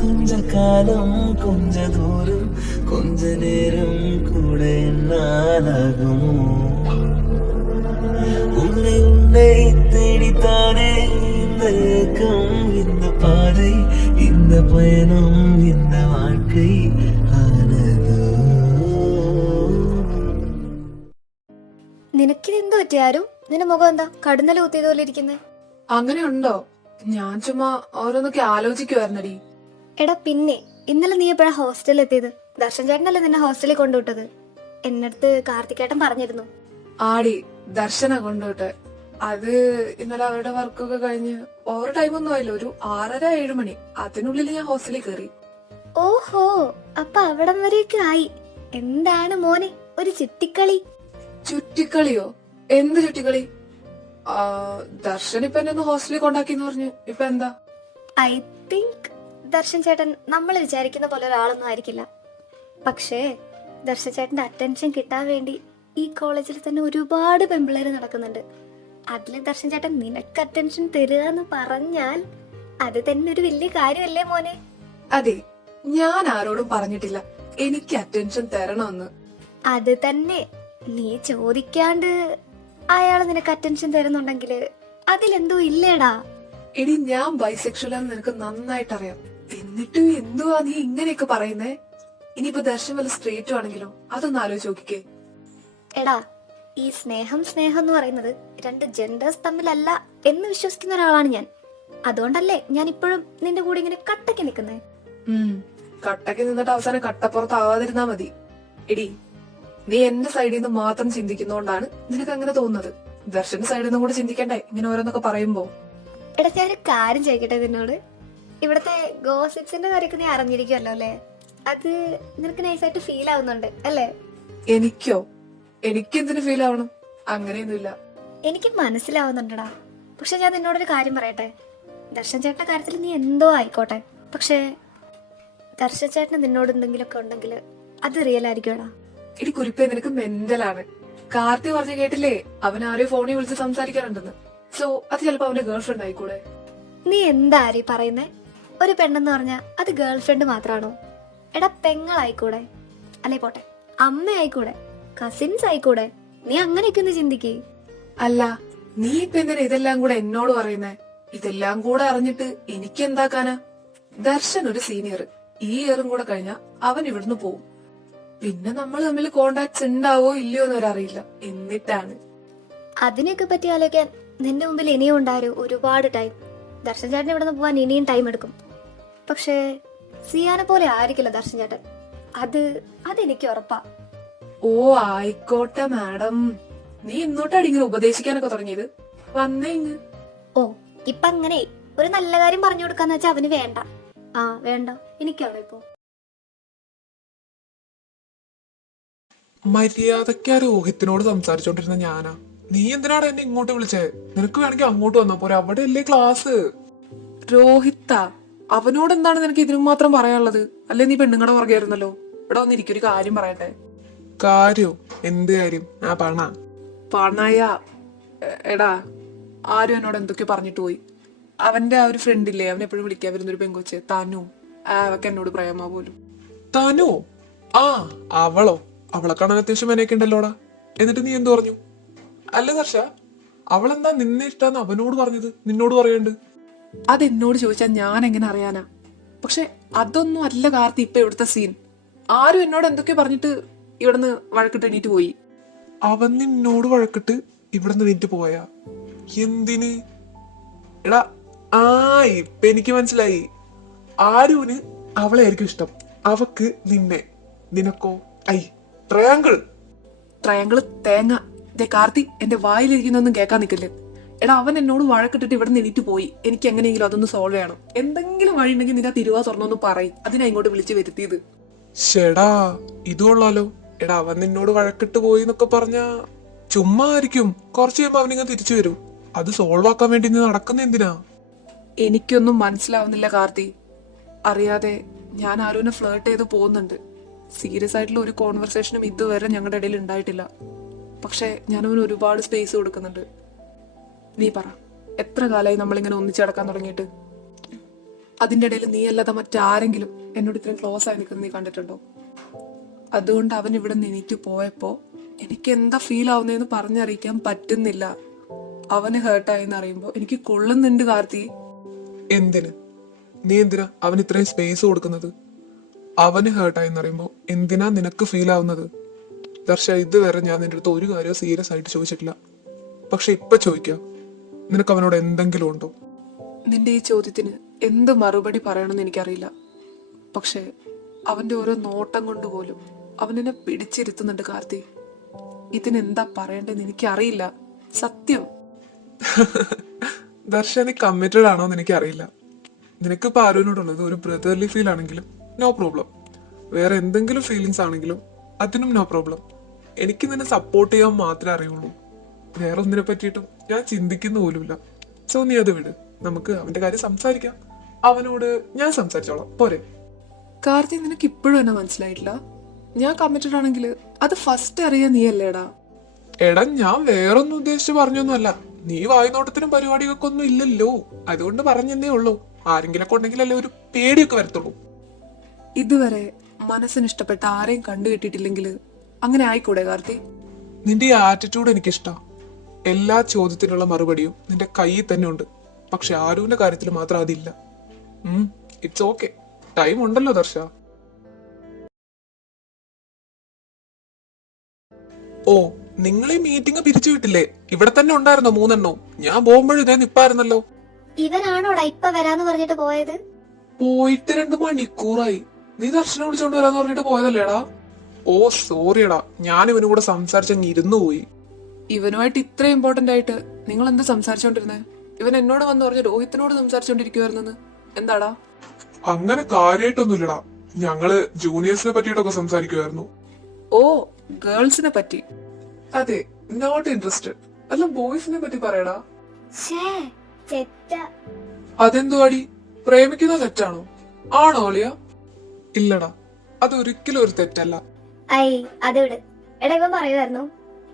கொஞ்ச காலம் கொஞ்ச தூரம் கொஞ்ச நேரம் கூட என்னாலாகுமோ உன்னை உன்னை தேடித்தானே இந்த ஏக்கம் இந்த பாதை இந்த பயணம் இந்த வாழ்க்கை ஆனதோ. നിനക്കിതെന്തോ പറ്റിയാരും നിന്റെ മുഖം എന്താ കടുന്നല കുത്തിയതുപോലെ ഇരിക്കുന്നേ? അങ്ങനെ ഉണ്ടോ? ഞാൻ ചുമ്മാ ഓരോന്നൊക്കെ ആലോചിക്കുവായിരുന്നടി. എടാ പിന്നെ ഇന്നലെ നീ എപ്പോഴാ ഹോസ്റ്റലിൽ എത്തിയത്? ദർശൻ ചേട്ടനല്ലേ നിന്നെ ഹോസ്റ്റലിൽ കൊണ്ടുവിട്ടത്? എന്നടുത്ത് കാർത്തികേട്ടൻ പറഞ്ഞിരുന്നു. ആടി, ദർശന കൊണ്ടുപോട്ടെ. അത് ഇന്നലെ അവരുടെ വർക്കൊക്കെ കഴിഞ്ഞ് ഓവർ ടൈം ഒന്നും ആയില്ല, ഒരു 6:30-7 മണി. അതിനുള്ളിൽ ഞാൻ ഹോസ്റ്റലിൽ കയറി. ഓഹോ, അപ്പൊ അവിടം വരെയൊക്കെ ആയി. എന്താണ് മോനെ ഒരു ചുറ്റിക്കളി? ചുറ്റിക്കളിയോ? എന്ത് ചുറ്റിക്കളി? ദർശൻ ഇപ്പൊ എന്നെ ഒന്ന് ഹോസ്റ്റലിൽ കൊണ്ടാക്കിന്ന് പറഞ്ഞു. ഇപ്പൊ എന്താ? ഐ തിങ്ക് ദർശൻ ചേട്ടൻ നമ്മൾ വിചാരിക്കുന്ന പോലെ ഒരാളൊന്നും ആയിരിക്കില്ല. പക്ഷേ ദർശൻ ചേട്ടന്റെ അറ്റൻഷൻ കിട്ടാൻ വേണ്ടി ഈ കോളേജിൽ തന്നെ ഒരുപാട് പെമ്പിള്ളേര് നടക്കുന്നുണ്ട്. അതില് ദർശൻ ചേട്ടൻ നിനക്ക് അറ്റൻഷൻ തരിക എന്ന് പറഞ്ഞാൽ അത് തന്നെ ഒരു വലിയ കാര്യമല്ലേ മോനെ? അതെ, ഞാൻ ആരോടും പറഞ്ഞിട്ടില്ല എനിക്ക് അറ്റൻഷൻ തരണമെന്ന്. അത് തന്നെ, നീ ചോദിക്കാണ്ട് അയാള് നിനക്ക് അറ്റൻഷൻ തരുന്നുണ്ടെങ്കില് അതിലെന്തോ ഇല്ലേടാ. എടി, ഞാൻ ബൈസെക്ഷൽ ആണെന്ന് നിനക്ക് നന്നായിട്ട് അറിയാം. എന്നിട്ടും എന്തുവാ നീ ഇങ്ങനെയൊക്കെ പറയുന്നേ? ഇനിയിപ്പോ ദർശൻ വല്ല സ്ട്രേറ്റും ആണെങ്കിലോ? അതൊന്ന് ആലോചിച്ച് നോക്കിക്കേ. എടാ, ഈ സ്നേഹം എന്ന് പറയുന്നത് രണ്ട് ജെൻഡേഴ്സ് തമ്മിലല്ല എന്ന് വിശ്വസിക്കുന്ന ഒരാളാണ് ഞാൻ. അതുകൊണ്ടല്ലേ ഞാൻ ഇപ്പോഴും നിന്റെ കൂടെ ഇങ്ങനെ കട്ടക്ക് നിൽക്കുന്നേ. കട്ടക്ക് നിന്നിട്ട് അവസാനം കട്ടപ്പുറത്താവാതിരുന്നാ മതി. എടി, നീ എന്റെ സൈഡിൽ നിന്ന് മാത്രം ചിന്തിക്കുന്നോണ്ടാണ് നിനക്ക് അങ്ങനെ തോന്നുന്നത്. ദർശന്റെ സൈഡിൽ നിന്നും കൂടെ ചിന്തിക്കണ്ടേ ഇങ്ങനെ ഓരോന്നൊക്കെ പറയുമ്പോ? എടാ, ഞാനൊരു കാര്യം ചോദിക്കട്ടെ നിന്നോട്. ഇവിടത്തെ ഗോസിപ്സിന്റെ കാര്യമൊക്കെ നീ അറിഞ്ഞിരിക്കുമല്ലോ അല്ലേ? അത് നിനക്ക് നൈസായിട്ട് ഫീൽ ആവുന്നുണ്ട് അല്ലേ? എനിക്കോ? എനിക്കെന്തിനു ഫീൽ ആവണം? അങ്ങനെയൊന്നുമില്ല. എനിക്ക് മനസ്സിലാവുന്നുണ്ടടാ. പക്ഷെ ഞാൻ നിന്നോടൊരു കാര്യം പറയട്ടെ. ദർശൻ ചേട്ടന്റെ കാര്യത്തിൽ നീ എന്തോ ആയിക്കോട്ടെ, പക്ഷെ ദർശൻ ചേട്ടന് നിന്നോട് എന്തെങ്കിലുമൊക്കെ ഉണ്ടെങ്കിൽ അത് റിയൽ ആയിരിക്കുമടാ. എടി കുരിപ്പേ, നിനക്ക് മെന്റലാണ്. കാർത്തി പറഞ്ഞു കേട്ടില്ലേ, അവൻ ആരെയോ ഫോണിൽ വിളിച്ച് സംസാരിക്കാറുണ്ടെന്ന്. സോ അത് ചിലപ്പോ അവന്റെ ഗേൾ ഫ്രണ്ട് ആയിക്കൂടെ? നീ എന്താ ആരീ പറയുന്നേ? ഒരു പെണ്ണെന്ന് പറഞ്ഞാ അത് ഗേൾ ഫ്രണ്ട് മാത്രാണോ? എടാ, പെങ്ങളായിക്കൂടെ? അല്ലെ പോട്ടെ, അമ്മ ആയിക്കൂടെ, കസിൻസ് ആയിക്കൂടെ? നീ അങ്ങനെയൊക്കെ ഒന്ന് ചിന്തിക്കേ. അല്ല, നീ ഇപ്പൊ എന്തിനാ ഇതെല്ലാം കൂടെ എന്നോട് പറയുന്നേ? ഇതെല്ലാം കൂടെ അറിഞ്ഞിട്ട് എനിക്ക് എന്താക്കാനാ? ദർശൻ ഒരു സീനിയർ. ഈ ഇയറും കൂടെ കഴിഞ്ഞാ അവൻ ഇവിടുന്ന് പോവും. പിന്നെ നമ്മൾ തമ്മിൽ കോണ്ടാക്ട്സ് ഉണ്ടാവോ ഇല്ലയോ എന്നൊരറിയില്ല. എന്നിട്ടാണ് അതിനെയൊക്കെ പറ്റി ആലോചിക്കാൻ നിന്റെ മുമ്പിൽ ഇനിയും ഉണ്ടായോ ഒരുപാട് ടൈം. ദർശൻ ചേട്ടൻ ഇവിടെ നിന്ന് പോവാൻ ഇനിയും ടൈം എടുക്കും. പക്ഷേ സിയാനെ പോലെ ആയിരിക്കില്ല ദർശൻ ചേട്ടൻ. അതെനിക്ക് ഉറപ്പാ. ഓ ആയിക്കോട്ടെ മാഡം, നീ ഇന്നോട്ടാണ് ഇങ്ങനെ ഉപദേശിക്കാനൊക്കെ തുടങ്ങിയത്? വന്നേ ഇങ്ങ്. ഓ, ഇപ്പൊ അങ്ങനെ ഒരു നല്ല കാര്യം പറഞ്ഞു കൊടുക്കാന്ന് വെച്ചാൽ അവന് വേണ്ട. വേണ്ട, എനിക്കാണോ ഇപ്പൊ? മര്യാദയ്ക്ക് ആ രോഹിത്തിനോട് സംസാരിച്ചോണ്ടിരുന്ന ഞാനാ. നീ എന്തിനാണ് എന്നെ ഇങ്ങോട്ട് വിളിച്ചേ? നിനക്ക് വേണമെങ്കിൽ അങ്ങോട്ട് വന്നാ പോരെ, അവിടെ അല്ലേ ക്ലാസ്. രോഹിത്ത, അവനോട് എന്താണ് നിനക്ക് ഇതിനു മാത്രം പറയാനുള്ളത്? അല്ലെ നീ പെണ്ണുങ്ങളുടെ പുറകെയായിരുന്നല്ലോ. ഇവിടെ വന്നിരിക്കും, ഒരു കാര്യം പറയട്ടെ. കാര്യോ? എന്ത് കാര്യം? പണയ. എടാ, ആരും എന്നോട് എന്തൊക്കെ പറഞ്ഞിട്ട് പോയി. അവന്റെ ആ ഒരു ഫ്രണ്ട് ഇല്ലേ, അവൻ എപ്പോഴും വിളിക്കാൻ വരുന്നൊരു പെങ്കൊച്ച് തനു, അവക്ക് എന്നോട് പ്രേമ പോലും. തനു? അവളോ? അവളെ കാണാൻ അത്യാവശ്യം മെനയൊക്കെ ഉണ്ടല്ലോടാ. എന്നിട്ട് നീ എന്ത് പറഞ്ഞു? അല്ല ദർശ, അവളെന്താ നിന്നെ ഇഷ്ടാന്ന് അവനോട് പറഞ്ഞത്, നിന്നോട് പറയണ്ട്? അതെന്നോട് ചോദിച്ചാൽ ഞാൻ എങ്ങനെ അറിയാനാ? പക്ഷെ അതൊന്നും അല്ല കാർത്തി ഇപ്പൊ ഇവിടുത്തെ സീൻ. ആരും എന്നോട് എന്തൊക്കെ പറഞ്ഞിട്ട് ഇവിടുന്ന് വഴക്കിട്ട് എണീറ്റ് പോയി. അവൻ നിന്നോട് വഴക്കിട്ട് ഇവിടുന്ന് എണീറ്റ് പോയാ? എന്തിന്? എടാ, ഇപ്പൊ എനിക്ക് മനസ്സിലായി. ആരുവിന് അവളെ ആയിരിക്കും ഇഷ്ടം, അവക്ക് നിന്നെ. നിനക്കോ? ട്രയാങ്കിള് തേങ്ങ. കാർത്തി, എന്റെ വായിലിരിക്കുന്നൊന്നും കേൾക്കാൻ നിൽക്കില്ല. എടാ, അവൻ എന്നോട് വഴക്കിട്ടിട്ട് ഇവിടെ എണീറ്റ് പോയി. എനിക്ക് എങ്ങനെയെങ്കിലും അതൊന്ന് സോൾവ് ചെയ്യണം. എന്തെങ്കിലും വഴി ഉണ്ടെങ്കിൽ നിന്റെ തിരുവാ തുറന്നൊന്ന് പറയും. അതിനാ ഇങ്ങോട്ട് വിളിച്ചു വരുത്തിയത്. ഷെടാ, ഇത് കൊള്ളാലോ. എടാ, അവൻ നിന്നോട് വഴക്കിട്ട് പോയി എന്നൊക്കെ പറഞ്ഞ ചുമ്മാ ആയിരിക്കും. കുറച്ച് കഴിയുമ്പോ അവനിങ്ങനെ തിരിച്ചു വരും. അത് സോൾവ് ആക്കാൻ വേണ്ടി നീ നടക്കുന്ന എന്തിനാ? എനിക്കൊന്നും മനസ്സിലാവുന്നില്ല കാർത്തി. അറിയാതെ ഞാൻ ആരോനെ ഫ്ലേർട്ട് ചെയ്ത് പോകുന്നുണ്ട്. സീരിയസ് ആയിട്ടുള്ള ഒരു കോൺവെർസേഷനും ഇതുവരെ ഞങ്ങളുടെ ഇടയിൽ ഉണ്ടായിട്ടില്ല. പക്ഷെ ഞാൻ അവന് ഒരുപാട് സ്പേസ് കൊടുക്കുന്നുണ്ട്. നീ പറ, എത്ര കാലമായി നമ്മളിങ്ങനെ ഒന്നിച്ചടക്കാൻ തുടങ്ങിയിട്ട്? അതിന്റെ ഇടയിൽ നീ അല്ലാതെ മറ്റാരെങ്കിലും എന്നോട് ഇത്രയും ക്ലോസ് ആയി നിൽക്കുന്നത് നീ കണ്ടിട്ടുണ്ടോ? അതുകൊണ്ട് അവൻ ഇവിടെ നിന്ന് എനിക്ക് പോയപ്പോ എനിക്ക് എന്താ ഫീൽ ആവുന്നതെന്ന് പറഞ്ഞറിയിക്കാൻ പറ്റുന്നില്ല. അവന് ഹേർട്ടായി എന്ന് അറിയുമ്പോ എനിക്ക് കൊള്ളുന്നുണ്ട് കാർത്തി. എന്തിന്? നീ എന്തിനാ അവന് ഇത്രയും സ്പേസ് കൊടുക്കുന്നത്? അവന് ഹേർട്ടായി എന്നറിയുമ്പോ എന്തിനാ നിനക്ക് ഫീൽ ആവുന്നത്? ദർശ, ഇതുവരെ ഞാൻ നിന്റെ അടുത്ത് ഒരു കാര്യവും സീരിയസ് ആയിട്ട് ചോദിച്ചിട്ടില്ല. പക്ഷെ ഇപ്പൊ ചോദിക്കാം, നിനക്ക് അവനോട് എന്തെങ്കിലും ഉണ്ടോ? നിന്റെ ഈ ചോദ്യത്തിന് എന്ത് മറുപടി പറയണമെന്ന് എനിക്കറിയില്ല. പക്ഷെ അവന്റെ ഓരോ നോട്ടം കൊണ്ട് പോലും അവനെന്നെ പിടിച്ചിരുത്തുന്നുണ്ട് കാർത്തി. ഇതിനെന്താ പറയണ്ടെന്ന് എനിക്കറിയില്ല, സത്യം. ദർശ, നീ കമ്മിറ്റഡ് ആണോ എന്ന് എനിക്കറിയില്ല. നിനക്കിപ്പോ ആരോനോടുള്ളത് ഒരു ബ്രദർലി ഫീൽ ആണെങ്കിലും നോ പ്രോബ്ലം. വേറെ എന്തെങ്കിലും ഫീലിങ്സ് ആണെങ്കിലും അതിനും നോ പ്രോബ്ലം. എനിക്ക് നിന്നെ സപ്പോർട്ട് ചെയ്യാൻ മാത്രമേ അറിയുള്ളൂ. വേറെ ഒന്നിനെ പറ്റിയിട്ടും ഞാൻ ചിന്തിക്കുന്ന പോലുമില്ല. സോ നീ അത് വിട്, നമുക്ക് അവന്റെ കാര്യം സംസാരിക്കാം. അവനോട് ഞാൻ സംസാരിച്ചോളാം, പോരെ? കാർത്തി, നിനക്ക് ഇപ്പോഴും എന്നെ മനസ്സിലായിട്ടില്ല? ഞാൻ കമ്മിറ്റഡ് ആണെങ്കിൽ അത് ഫസ്റ്റ് അറിയാൻ നീ അല്ലേടാ. എടാ, ഞാൻ വേറൊന്നും ഉദ്ദേശിച്ച് പറഞ്ഞൊന്നുമല്ല. നീ വായ്നോട്ടത്തിനും പരിപാടികൾക്കൊന്നും ഇല്ലല്ലോ, അതുകൊണ്ട് പറഞ്ഞെന്നേ ഉള്ളൂ. ആരെങ്കിലൊക്കെ ഉണ്ടെങ്കിലല്ലേ ഒരു പേടിയൊക്കെ വരത്തുള്ളൂ. ഇതുവരെ മനസ്സിന് ഇഷ്ടപ്പെട്ട ആരെയും കണ്ടു കിട്ടിയിട്ടില്ലെങ്കിൽ അങ്ങനെ ആയിക്കൂടെ കാർത്തി? നിന്റെ ഈ ആറ്റിറ്റ്യൂഡ് എനിക്കിഷ്ടാ. എല്ലാ ചോദ്യത്തിനുള്ള മറുപടിയും നിന്റെ കയ്യിൽ തന്നെ ഉണ്ട്. പക്ഷെ ആരുവിന്റെ കാര്യത്തിൽ മാത്രം അതില്ല. ഇറ്റ്സ് ഓക്കെ, ടൈം ഉണ്ടല്ലോ ദർശ. ഓ, നിങ്ങൾ ഈ മീറ്റിംഗ് പിരിച്ചു വിട്ടില്ലേ? ഇവിടെ തന്നെ ഉണ്ടായിരുന്നോ 3 എണ്ണവും? ഞാൻ പോകുമ്പോഴും ഇതേ നിപ്പായിരുന്നല്ലോ. ഇവനാണോടാ ഇപ്പൊ വരാന്ന് പറഞ്ഞിട്ട് പോയത്? പോയിട്ട് 2 മണിക്കൂറായി. നീ ദർശനം വിളിച്ചോണ്ട് വരാന്ന് പറഞ്ഞിട്ട് പോയതല്ലേടാ? ഓ സോറിയടാ, ഞാൻ ഇവനും കൂടെ സംസാരിച്ചങ്ങ് ഇരുന്നു പോയി. ഇവനുമായിട്ട് ഇത്ര ഇമ്പോർട്ടന്റ് ആയിട്ട് നിങ്ങൾ എന്താ സംസാരിച്ചോണ്ടിരുന്നേ? ഇവൻ എന്നോട് വന്ന് പറഞ്ഞു രോഹിത്തിനോട് സംസാരിച്ചോണ്ടിരിക്കുവായിരുന്നെന്ന്. എന്താടാ? അങ്ങനെ കാര്യമായിട്ടൊന്നുമില്ലടാ, ഞങ്ങള് ജൂനിയേഴ്സിനെ പറ്റിയിട്ടൊക്കെ സംസാരിക്കുമായിരുന്നു. ഓ, ഗേൾസിനെ പറ്റി? അതെ, നോട്ട് ഇൻട്രസ്റ്റഡ്. അല്ല, ബോയ്സിനെ പറ്റി പറയടാ. അതെന്തുവാടി, പ്രേമിക്കുന്നത് തെറ്റാണോ? ആണോ അളിയ? ഇല്ലടാ, അതൊരിക്കലും ഒരു തെറ്റല്ല. ഐ അത് വിട്. എടാ, ഇവൻ പറയുമായിരുന്നു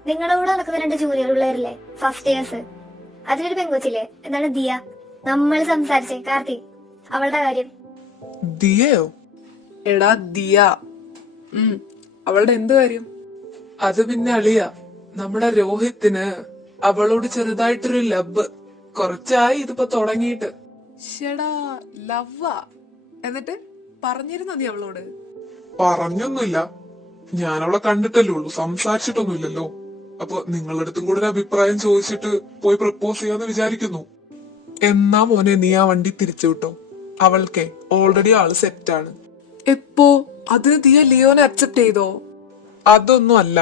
നിങ്ങളുടെ കൂടെ നടക്കുന്ന 2 ജൂനിയർ പിള്ളേരില്ലേ, ഫസ്റ്റ് ഇയേഴ്സ്, അതിലൊരു പെങ്കൊച്ചില്ലേ, എന്താണ് ദിയ, നമ്മൾ സംസാരിച്ചേ കാർത്തി, അവളുടെ കാര്യം. ദിയയോ? എടാ ദിയ. അവളുടെ എന്ത് കാര്യം? അത് പിന്നെ അളിയ, നമ്മുടെ രോഹിത്തിന് അവളോട് ചെറുതായിട്ടൊരു ലവ്. കുറച്ചായി ഇതിപ്പോ തുടങ്ങിയിട്ട്. ഷെടാ, ലവ്വാ? എന്നിട്ട് പറഞ്ഞിരുന്നോ നീ അവളോട്? പറഞ്ഞൊന്നുമില്ല, ഞാൻ അവളെ കണ്ടിട്ടല്ലേ ഉള്ളൂ, സംസാരിച്ചിട്ടൊന്നുമില്ലല്ലോ. അപ്പൊ നിങ്ങളുടെ അടുത്തും കൂടെ ഒരു അഭിപ്രായം ചോദിച്ചിട്ട് പോയി പ്രപ്പോസ് ചെയ്യാന്ന് വിചാരിക്കുന്നു. എന്നാ മോനെ, നീ ആ വണ്ടി തിരിച്ചു വിട്ടോ. അവൾക്കെ ഓൾറെഡി ആള് സെറ്റാണ്. എപ്പോ? അതിന് ദിയ ലിയോനെ അക്സെപ്റ്റ് ചെയ്തോ? അതൊന്നും അല്ല.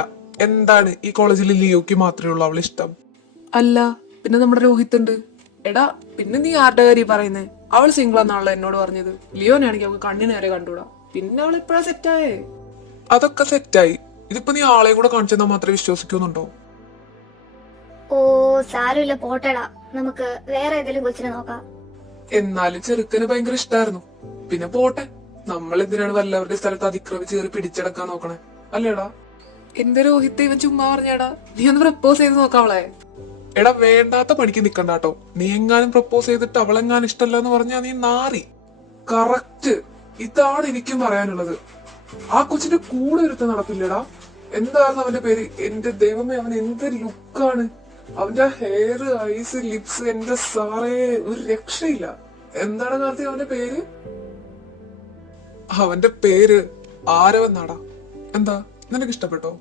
എന്താണ് ഈ കോളേജിൽ ലിയോക്ക് മാത്രമേ ഉള്ളൂ അവൾ ഇഷ്ടം? അല്ല, പിന്നെ നമ്മുടെ രോഹിത് ഉണ്ട്. എടാ, പിന്നെ നീ ആരുടെ കാര്യം പറയുന്നേ? അവൾ സിംഗിളാന്നാണല്ലോ എന്നോട് പറഞ്ഞത്. ലിയോനാണെങ്കിൽ അവൾക്ക് കണ്ണിന് നേരെ കണ്ടുകൂടാ. പിന്നെ അവൾ ഇപ്പഴാ സെറ്റായേ. അതൊക്കെ സെറ്റായി. ഇതിപ്പോ നീ ആളെയും കൂടെ കാണിച്ചെന്നാ മാത്രമേ വിശ്വസിക്കുന്നുണ്ടോ? ഓ സാരമില്ല, പോട്ടടാ, നമുക്ക് വേറെ ഏതെങ്കിലും കൊച്ചിനെ നോക്കാം. എന്നാലും ചെറുക്കന് ഭയങ്കര ഇഷ്ടായിരുന്നു. പിന്നെ പോട്ടെ, നമ്മൾ എന്തിനാണ് വല്ലവരുടെ സ്ഥലത്ത് അതിക്രമിച്ച് കയറി പിടിച്ചെടുക്കാൻ നോക്കണേ, അല്ലേടാ? എന്റെ രോഹിത്തെ ഇവൻ ചുമ്മാ പറഞ്ഞേടാ. നീ ഒന്ന് പ്രപ്പോസ് ചെയ്ത് നോക്കാം അവളെ. എടാ, വേണ്ടാത്ത പണിക്ക് നിക്കണ്ടാട്ടോ. നീ എങ്ങാനും പ്രപ്പോസ് ചെയ്തിട്ട് അവളെങ്ങാനും ഇഷ്ടമല്ല എന്ന് പറഞ്ഞാ നീ നാറി. കറക്റ്റ്, ഇതാണ് എനിക്കും പറയാനുള്ളത്. ആ കൊച്ചിന്റെ കൂടെ ഒരുത്ത നടപ്പില്ലടാ. എന്തായിരുന്നു അവന്റെ പേര്? എന്റെ ദൈവമേ, അവൻ എന്ത് ലുക്കാണ്! അവന്റെ ഹെയർ, ഐസ്, ലിപ്സ്, എന്റെ സാറേ, ഒരു രക്ഷയില്ല. എന്താണ് കാർത്തി അവന്റെ പേര്? അവന്റെ പേര് ആരവെന്നാടാ. എന്താ, നിനക്ക് ഇഷ്ടപ്പെട്ടോ?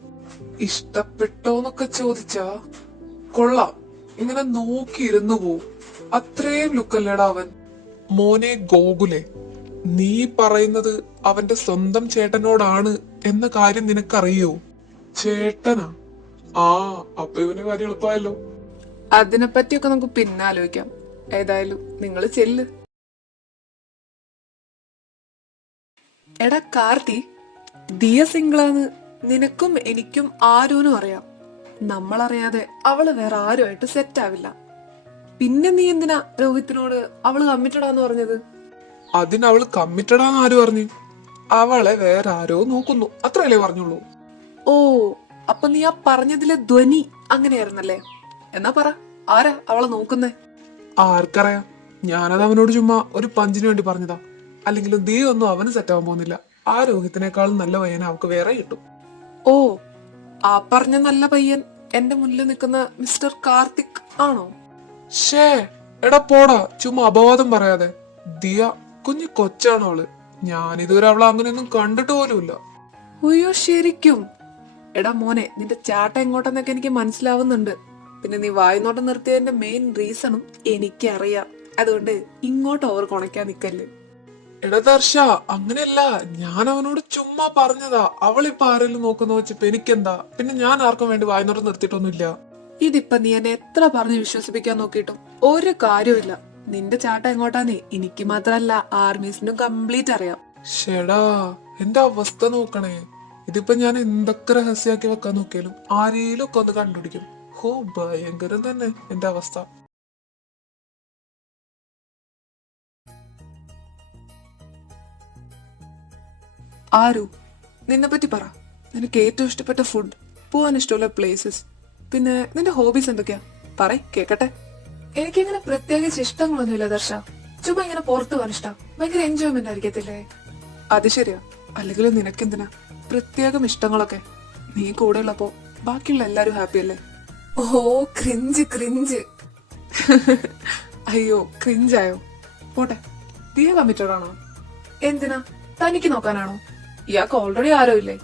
ഇഷ്ടപ്പെട്ടോന്നൊക്കെ ചോദിച്ചാ കൊള്ളാം, ഇങ്ങനെ നോക്കിയിരുന്നു പോവും. അത്രയും ലുക്കല്ലേടാ അവൻ. മോനെ ഗോകുലെ, നീ പറയുന്നത് അവന്റെ സ്വന്തം ചേട്ടനോടാണ് എന്ന കാര്യം നിനക്കറിയോ? ചേട്ടനാ? ആ, അപ്പൊ ഇവന്റെ കാര്യം എളുപ്പമായല്ലോ. അതിനെപ്പറ്റിയൊക്കെ നമുക്ക് പിന്നെ ആലോചിക്കാം. ഏതായാലും നിങ്ങള് ചെല്ല്. എടാ കാർത്തി, ദിയ സിംഗിളാന്ന് നിനക്കും എനിക്കും ആരോനും അറിയാം. നമ്മളറിയാതെ അവള് വേറെ ആരുമായിട്ട് സെറ്റ് ആവില്ല. പിന്നെ നീ എന്തിനാ രോഹിത്തിനോട് അവള് കമ്മിറ്റഡാന്ന് പറഞ്ഞത്? അതിനവള് കമ്മിറ്റഡാന്ന് ആര് പറഞ്ഞു? അവളെ വേറെ ആരോ നോക്കുന്നു, അത്രയല്ലേ പറഞ്ഞുള്ളൂ. ഓ, അപ്പൊ നീ ആ പറഞ്ഞതിലെ ധ്വനി അങ്ങനെയായിരുന്നല്ലേ? എന്നാ പറ, ആരാ അവളെ നോക്കുന്നേ? ആർക്കറിയാം, ഞാനത് അവനോട് ചുമ്മാ ഒരു പഞ്ചിന് വേണ്ടി പറഞ്ഞതാ. അല്ലെങ്കിലും ദേ ഒന്നും അവന് സെറ്റാവാൻ പോകുന്നില്ല. ആ രോഹിത്തിനേക്കാളും നല്ല പയ്യനെ അവക്ക് വേറെ കിട്ടും. ഓ, ആ പറഞ്ഞ നല്ല പയ്യൻ എന്റെ മുന്നിൽ നിൽക്കുന്ന മിസ്റ്റർ കാർത്തിക് ആണോ? ഷേ എടാ പോടാ, ചുമ്മാ അപവാദം പറയാതെ. ദിയ കുഞ്ഞു കൊച്ചാണ് അവള്. ഞാനിതുവരെ അവളെ അങ്ങനെയൊന്നും കണ്ടിട്ട് പോലുമില്ല. അയ്യോ ശരിക്കും? എടാ മോനെ, നിന്റെ ചാട്ട എങ്ങോട്ടെന്നൊക്കെ എനിക്ക് മനസ്സിലാവുന്നുണ്ട്. പിന്നെ നീ വായ്നോട്ടം നിർത്തിയതിന്റെ മെയിൻ റീസണും എനിക്കറിയാം. അതുകൊണ്ട് ഇങ്ങോട്ട് ഓവർ കൊണയ്ക്കാൻ നിക്കല്ലേ. എടാ ദർശ, അങ്ങനെയല്ല, ഞാൻ അവനോട് ചുമ്മാ പറഞ്ഞതാ. അവളിപ്പോ ആരെങ്കിലും നോക്കുന്ന വെച്ചപ്പോ എനിക്കെന്താ? പിന്നെ ഞാൻ ആർക്കും വേണ്ടി വായ്നോട്ടം നിർത്തിയിട്ടൊന്നുമില്ല. ഇതിപ്പൊ നീ എന്നെ എത്ര പറഞ്ഞ് വിശ്വസിപ്പിക്കാൻ നോക്കിയിട്ടും ഒരു കാര്യമില്ല. നിന്റെ ചാട്ട എങ്ങോട്ടാന്നേ എനിക്ക് മാത്രല്ല ആർമീസിനും കംപ്ലീറ്റ് അറിയാം. ഷെടാ, എന്റെ അവസ്ഥ നോക്കണേ. ഇതിപ്പോ ഞാൻ എന്തൊക്കെ രഹസ്യാക്കി വെക്കാൻ നോക്കിയാലും ആരെയും ഒക്കെ ഒന്ന് കണ്ടുപിടിക്കും. ഹോ, ഭയങ്കരം തന്നെ എന്റെ അവസ്ഥ. ആരു, നിന്നെ പറ്റി പറ. നിനക്ക് ഏറ്റവും ഇഷ്ടപ്പെട്ട ഫുഡ്, പോവാൻ ഇഷ്ടമുള്ള പ്ലേസസ്, പിന്നെ നിന്റെ ഹോബീസ് എന്തൊക്കെയാ? പറയ് കേക്കട്ടെ. എനിക്കിങ്ങനെ പ്രത്യേകിച്ച് ഇഷ്ടങ്ങളൊന്നുമില്ല ദർശ. ചുമ്മാ ഇങ്ങനെ പുറത്തു പോകാൻ ഇഷ്ടം. ഭയങ്കര എൻജോയ്മെന്റ് ആയിരിക്കത്തില്ലേ? അത് ശരിയാ. അല്ലെങ്കിലും നിനക്കെന്തിനാ പ്രത്യേകം ഇഷ്ടങ്ങളൊക്കെ? നീ കൂടെ ഉള്ളപ്പോ ബാക്കിയുള്ള എല്ലാരും ഹാപ്പി അല്ലേ? ഓ, ക്രിഞ്ച് ക്രിഞ്ച്. അയ്യോ, ക്രിഞ്ചായോ? പോട്ടെ. ദിയ കമ്മിറ്റഡ് ആണോ? എന്തിനാ? തനിക്ക് നോക്കാനാണോ? ഇയാൾക്ക് ഓൾറെഡി ആരോ ഇല്ലേ?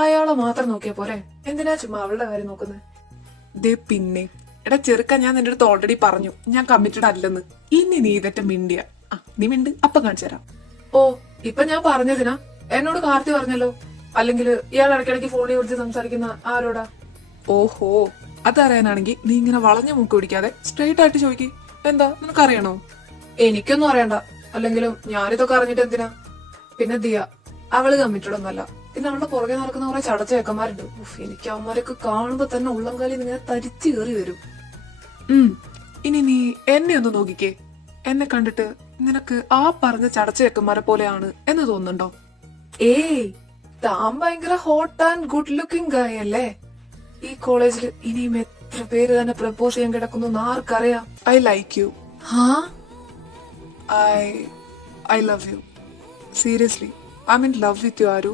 അയാളെ മാത്രം നോക്കിയാ പോരെ? എന്തിനാ ചുമ്മാ അവളുടെ കാര്യം നോക്കുന്നത്? ദേ പിന്നെ, എടാ ചെറുക്ക, ഞാൻ നിന്റെ അടുത്ത് ഓൾറെഡി പറഞ്ഞു ഞാൻ കമ്മിറ്റഡ് അല്ലെന്ന്. ഇനി നീ ഇതറ്റ മിണ്ടിയ നീ മിണ്ട്, അപ്പൊ കാണിച്ചു തരാം. ഓ, ഇപ്പൊ ഞാൻ പറഞ്ഞതിനാ? എന്നോട് കാർത്തി പറഞ്ഞല്ലോ. അല്ലെങ്കിൽ ഇയാൾ ഇടയ്ക്കിടയ്ക്ക് ഫോണിൽ വിളിച്ച് സംസാരിക്കുന്ന ആരോടാ? ഓഹോ, അതറിയാനാണെങ്കിൽ നീ ഇങ്ങനെ വളഞ്ഞ മൂക്ക് പിടിക്കാതെ സ്ട്രെയിറ്റ് ആയിട്ട് ചോദിക്ക്. എന്താ, നിനക്കറിയണോ? എനിക്കൊന്നും അറിയണ്ട. അല്ലെങ്കിലും ഞാനിതൊക്കെ അറിഞ്ഞിട്ട് എന്തിനാ? പിന്നെ ദിയ, അവള് കമ്മിറ്റഡ് ഒന്നല്ല. പിന്നെ അവളുടെ പുറകെ നടക്കുന്ന കുറെ ചടച്ച ചേക്കന്മാരുണ്ട്. എനിക്ക് അവന്മാരൊക്കെ കാണുമ്പോ തന്നെ ഉള്ളംകാലി ഇങ്ങനെ തരിച്ചു കയറി വരും. ഇനി നീ എന്നെ ഒന്ന് നോക്കിക്കേ. എന്നെ കണ്ടിട്ട് നിനക്ക് ആ പറഞ്ഞ ചടച്ച ചേക്കന്മാരെ പോലെയാണ് എന്ന് തോന്നുന്നുണ്ടോ? ഏയ്, താൻ ഭയങ്കര ഹോട്ട് ആൻഡ് ഗുഡ് ലുക്കിംഗ് ഗായ് അല്ലേ? ഈ കോളേജിൽ ഇനിയും എത്ര പേര് തന്നെ പ്രപ്പോസ് ചെയ്യാൻ കിടക്കുന്നു ആർക്കറിയാം. I like U. I love you. Seriously, I'm in love with you, Aru.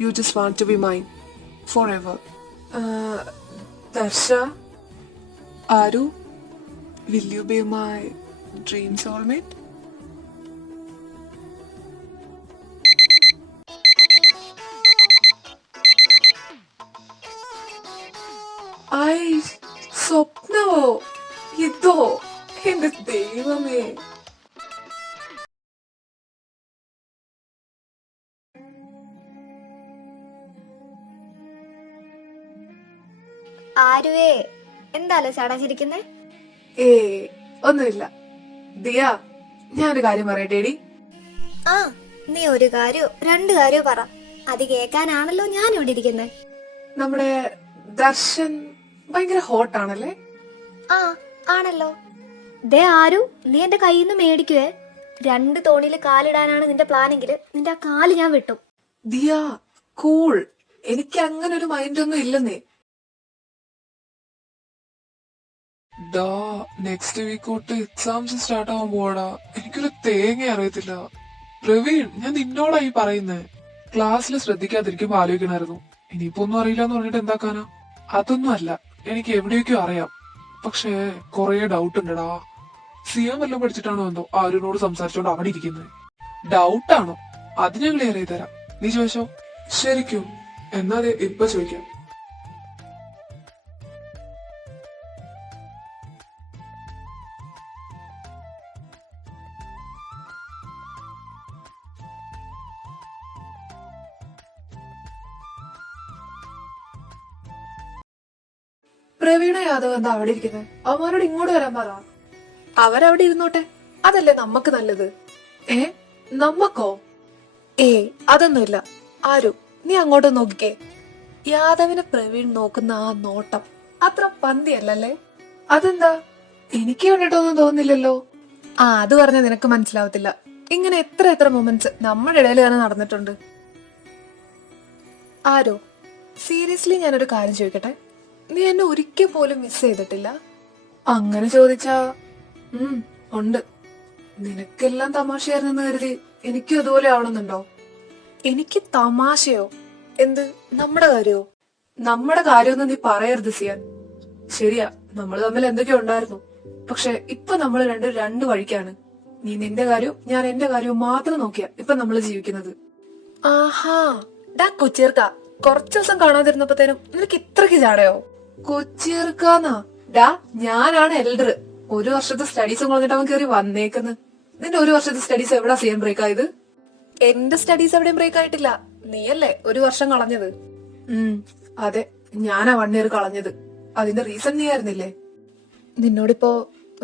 You just want to be mine forever. Darsha, Aru, will you be my dream soulmate? സ്വപ്നവോ ഇതോ? എന്റെ ദൈവമേ. ആരുവേ, എന്താലോ ചാടാച്ചിരിക്കുന്നേ? ഒന്നുമില്ല. ദിയ, ഞാനൊരു കാര്യം പറയട്ടേടി. ആ, നീ ഒരു കാര്യോ രണ്ട് കാര്യോ പറ. അത് കേൾക്കാനാണല്ലോ ഞാൻ ഇവിടെ ഇരിക്കുന്നത്. നമ്മുടെ ദർശൻ ഭയങ്കര ഹോട്ട് ആണല്ലേ? ആ, ആണല്ലോ. ദേ ആരു, നീ എന്റെ കയ്യിൽ നിന്ന് മേടിക്കുവേ. 2 തോണിയിൽ കാലിടാനാണ് നിന്റെ പ്ലാനെങ്കിൽ നിന്റെ ആ കാല് ഞാൻ വിട്ടു. ദിയ, കൂൾ. എനിക്ക് അങ്ങനെ ഒരു മൈൻഡ് ഒന്നും ഇല്ലെന്നേ. നെക്സ്റ്റ് വീക്ക് തൊട്ട് എക്സാംസ് സ്റ്റാർട്ട് ആവാൻ പോടാ. എനിക്കൊരു തേങ്ങ അറിയത്തില്ല. പ്രവീൺ, ഞാൻ നിന്നോടായി പറയുന്നേ. ക്ലാസ്സിൽ ശ്രദ്ധിക്കാതിരിക്കുമ്പോ ആലോചിക്കണായിരുന്നു. ഇനിയിപ്പോ ഒന്നും അറിയില്ല എന്ന് പറഞ്ഞിട്ട് എന്താക്കാനാ? അതൊന്നും അല്ല, എനിക്ക് എവിടെയൊക്കെയോ അറിയാം. പക്ഷേ കൊറേ ഡൗട്ട് ഉണ്ടടാ. സിയാൻ വല്ലതും പഠിച്ചിട്ടാണോ എന്തോ ആരോട് സംസാരിച്ചോണ്ട് അവിടെ ഇരിക്കുന്നത്? ഡൗട്ടാണോ? അത് ഞാൻ ക്ലിയർ ചെയ്ത് തരാം. നീ ചോദിച്ചോ? ശരിക്കും? എന്നാ ഇപ്പൊ ചോദിക്കാം. പ്രവീണ യാദവ് എന്താ അവിടെ ഇരിക്കുന്നത്? അവന്മാരോട് ഇങ്ങോട്ട് വരാൻ പറ. അവരവിടെ ഇരുന്നോട്ടെ, അതല്ലേ നമുക്ക് നല്ലത്. നമ്മക്കോ? അതൊന്നുമില്ല. ആരു, നീ അങ്ങോട്ട് നോക്കിക്കേ. യാദവിനെ പ്രവീൺ നോക്കുന്ന ആ നോട്ടം അത്ര പന്തിയല്ലേ? അതെന്താ? എനിക്ക് കണ്ടിട്ടൊന്നും തോന്നില്ലല്ലോ. അത് പറഞ്ഞാൽ നിനക്ക് മനസ്സിലാവത്തില്ല. ഇങ്ങനെ എത്ര മൊമെന്റ്സ് നമ്മുടെ ഇടയിൽ തന്നെ നടന്നിട്ടുണ്ട്. ആരോ, സീരിയസ്ലി ഞാനൊരു കാര്യം ചോദിക്കട്ടെ. നീ എന്നെ ഒരിക്കൽ പോലും മിസ് ചെയ്തിട്ടില്ല? അങ്ങനെ ചോദിച്ചാ ഉണ്ട്. നിനക്കെല്ലാം തമാശയായിരുന്നെന്ന് കരുതി എനിക്കും അതുപോലെ ആവണമെന്നുണ്ടോ? എനിക്ക് തമാശയോ? എന്ത്, നമ്മുടെ കാര്യമോ? നമ്മുടെ കാര്യമൊന്നും നീ പറയരുത് സിയാൻ. ശരിയാ, നമ്മൾ തമ്മിൽ എന്തൊക്കെയോ ഉണ്ടായിരുന്നു. പക്ഷെ ഇപ്പൊ നമ്മൾ രണ്ട് വഴിക്കാണ്. നീ നിന്റെ കാര്യവും ഞാൻ എന്റെ കാര്യവും മാത്രം നോക്കിയാ ഇപ്പൊ നമ്മൾ ജീവിക്കുന്നത്. ആഹാ, ഡാ കൊച്ചേർക്ക, കുറച്ചു ദിവസം കാണാതിരുന്നപ്പോഴത്തേനും നിനക്ക് ഇത്രക്ക് ചാടയോ? കൊച്ചേർക്കാന്നാ? ഡാ, ഞാനാണ് എൽഡർ. ഒരു വർഷത്തെ സ്റ്റഡീസും കളഞ്ഞിട്ട് അവൻ കയറി വന്നേക്കുന്നു. നിന്റെ ഒരു വർഷത്തെ സ്റ്റഡീസ് എവിടാ ചെയ്യാൻ ബ്രേക്ക് ആയത്? എന്റെ സ്റ്റഡീസ് എവിടെയും ബ്രേക്ക് ആയിട്ടില്ല. നീയല്ലേ ഒരു വർഷം കളഞ്ഞത്. അതെ, ഞാനാ 1 ഇയർ കളഞ്ഞത്. അതിന്റെ റീസൺ നീ ആയിരുന്നില്ലേ? നിന്നോടിപ്പോ